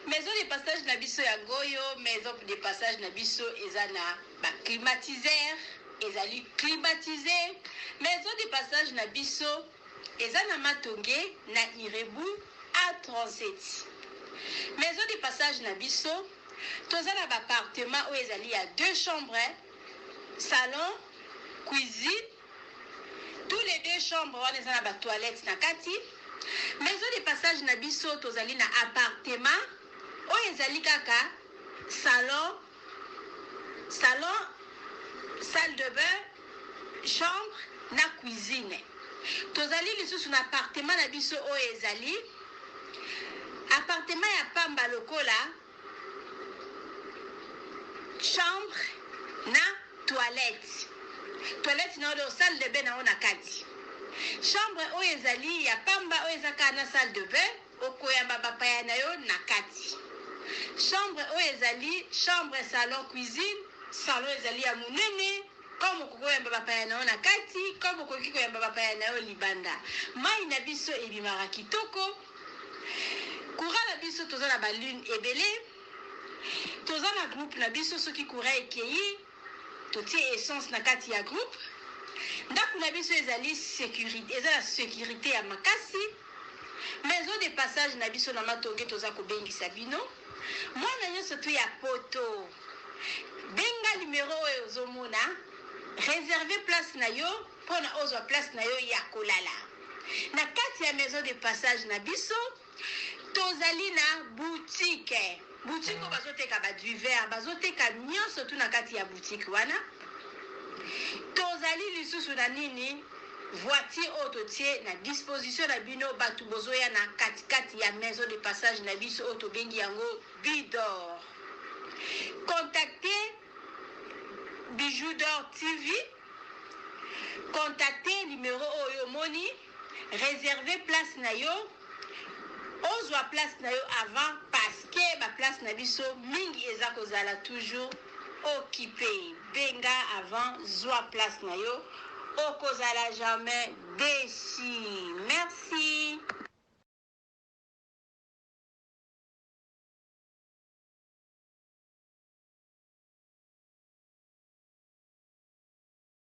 maison de passage na biso ya ngoyo, maison de passage na biso ezana ba climatiseur, ezali climatisé. Maison de passage na biso ezana matonge na Irebu A37. Maison de passage na biso tozana ba appartement où ezali ya 2 chambres, salon, cuisine. Tous les 2 chambres wana ezana ba toilette na kati. Maison de passage na biso tozali na appartement oyo ezali kaka salon, salle de bain, chambre na cuisine. Tozali lisusu na appartement na biso oyo ezali appartement ya pamba lokola chambre na toilette. Toilette na oyo salle de bain na ona kati. Chambre oyo ezali ya pamba oyo ezaka na salle de bain okoyamba bapaya na yo na kati. Chambre oyo ezali chambre, salon, cuisine. Salon ezali ya munene comme okoyamba bapaya na yo na kati, comme okoki koyamba bapaya na yo libanda. Mai na biso ebimaka kitoko. Courant na biso toza na balune ebele. Toza na groupe na biso soki courant ekei totie essence na kati ya groupe. Ndako na biso ezali sécurité, ezala sécurité ya makasi. Maison de passage na biso na matonge toza kobengisa bino. Mwana nyonso to ya poto. Benga numéro oyo ozomona, réserver place na yo pona ozwa place na yo ya kolala. Na kati ya maison de passage na biso tozali na boutique. Boutique oyo bazoteka ba du verre, bazoteka nyonso tu na kati ya boutique wana. Tozali lisusu na nini voiture autotie na disposition na bino batu bozoya na kati ya maison de passage na biso auto bengi yango Bidor. Contactez Bijoux d'Or TV. Contactez numéro oyo moni, réservez place na yo. Ozwa place na yo avant parce que ba place na biso mingi eza kozala toujours occupé. Benga avant zwa place na yo. Okozala jamais déçu. Merci.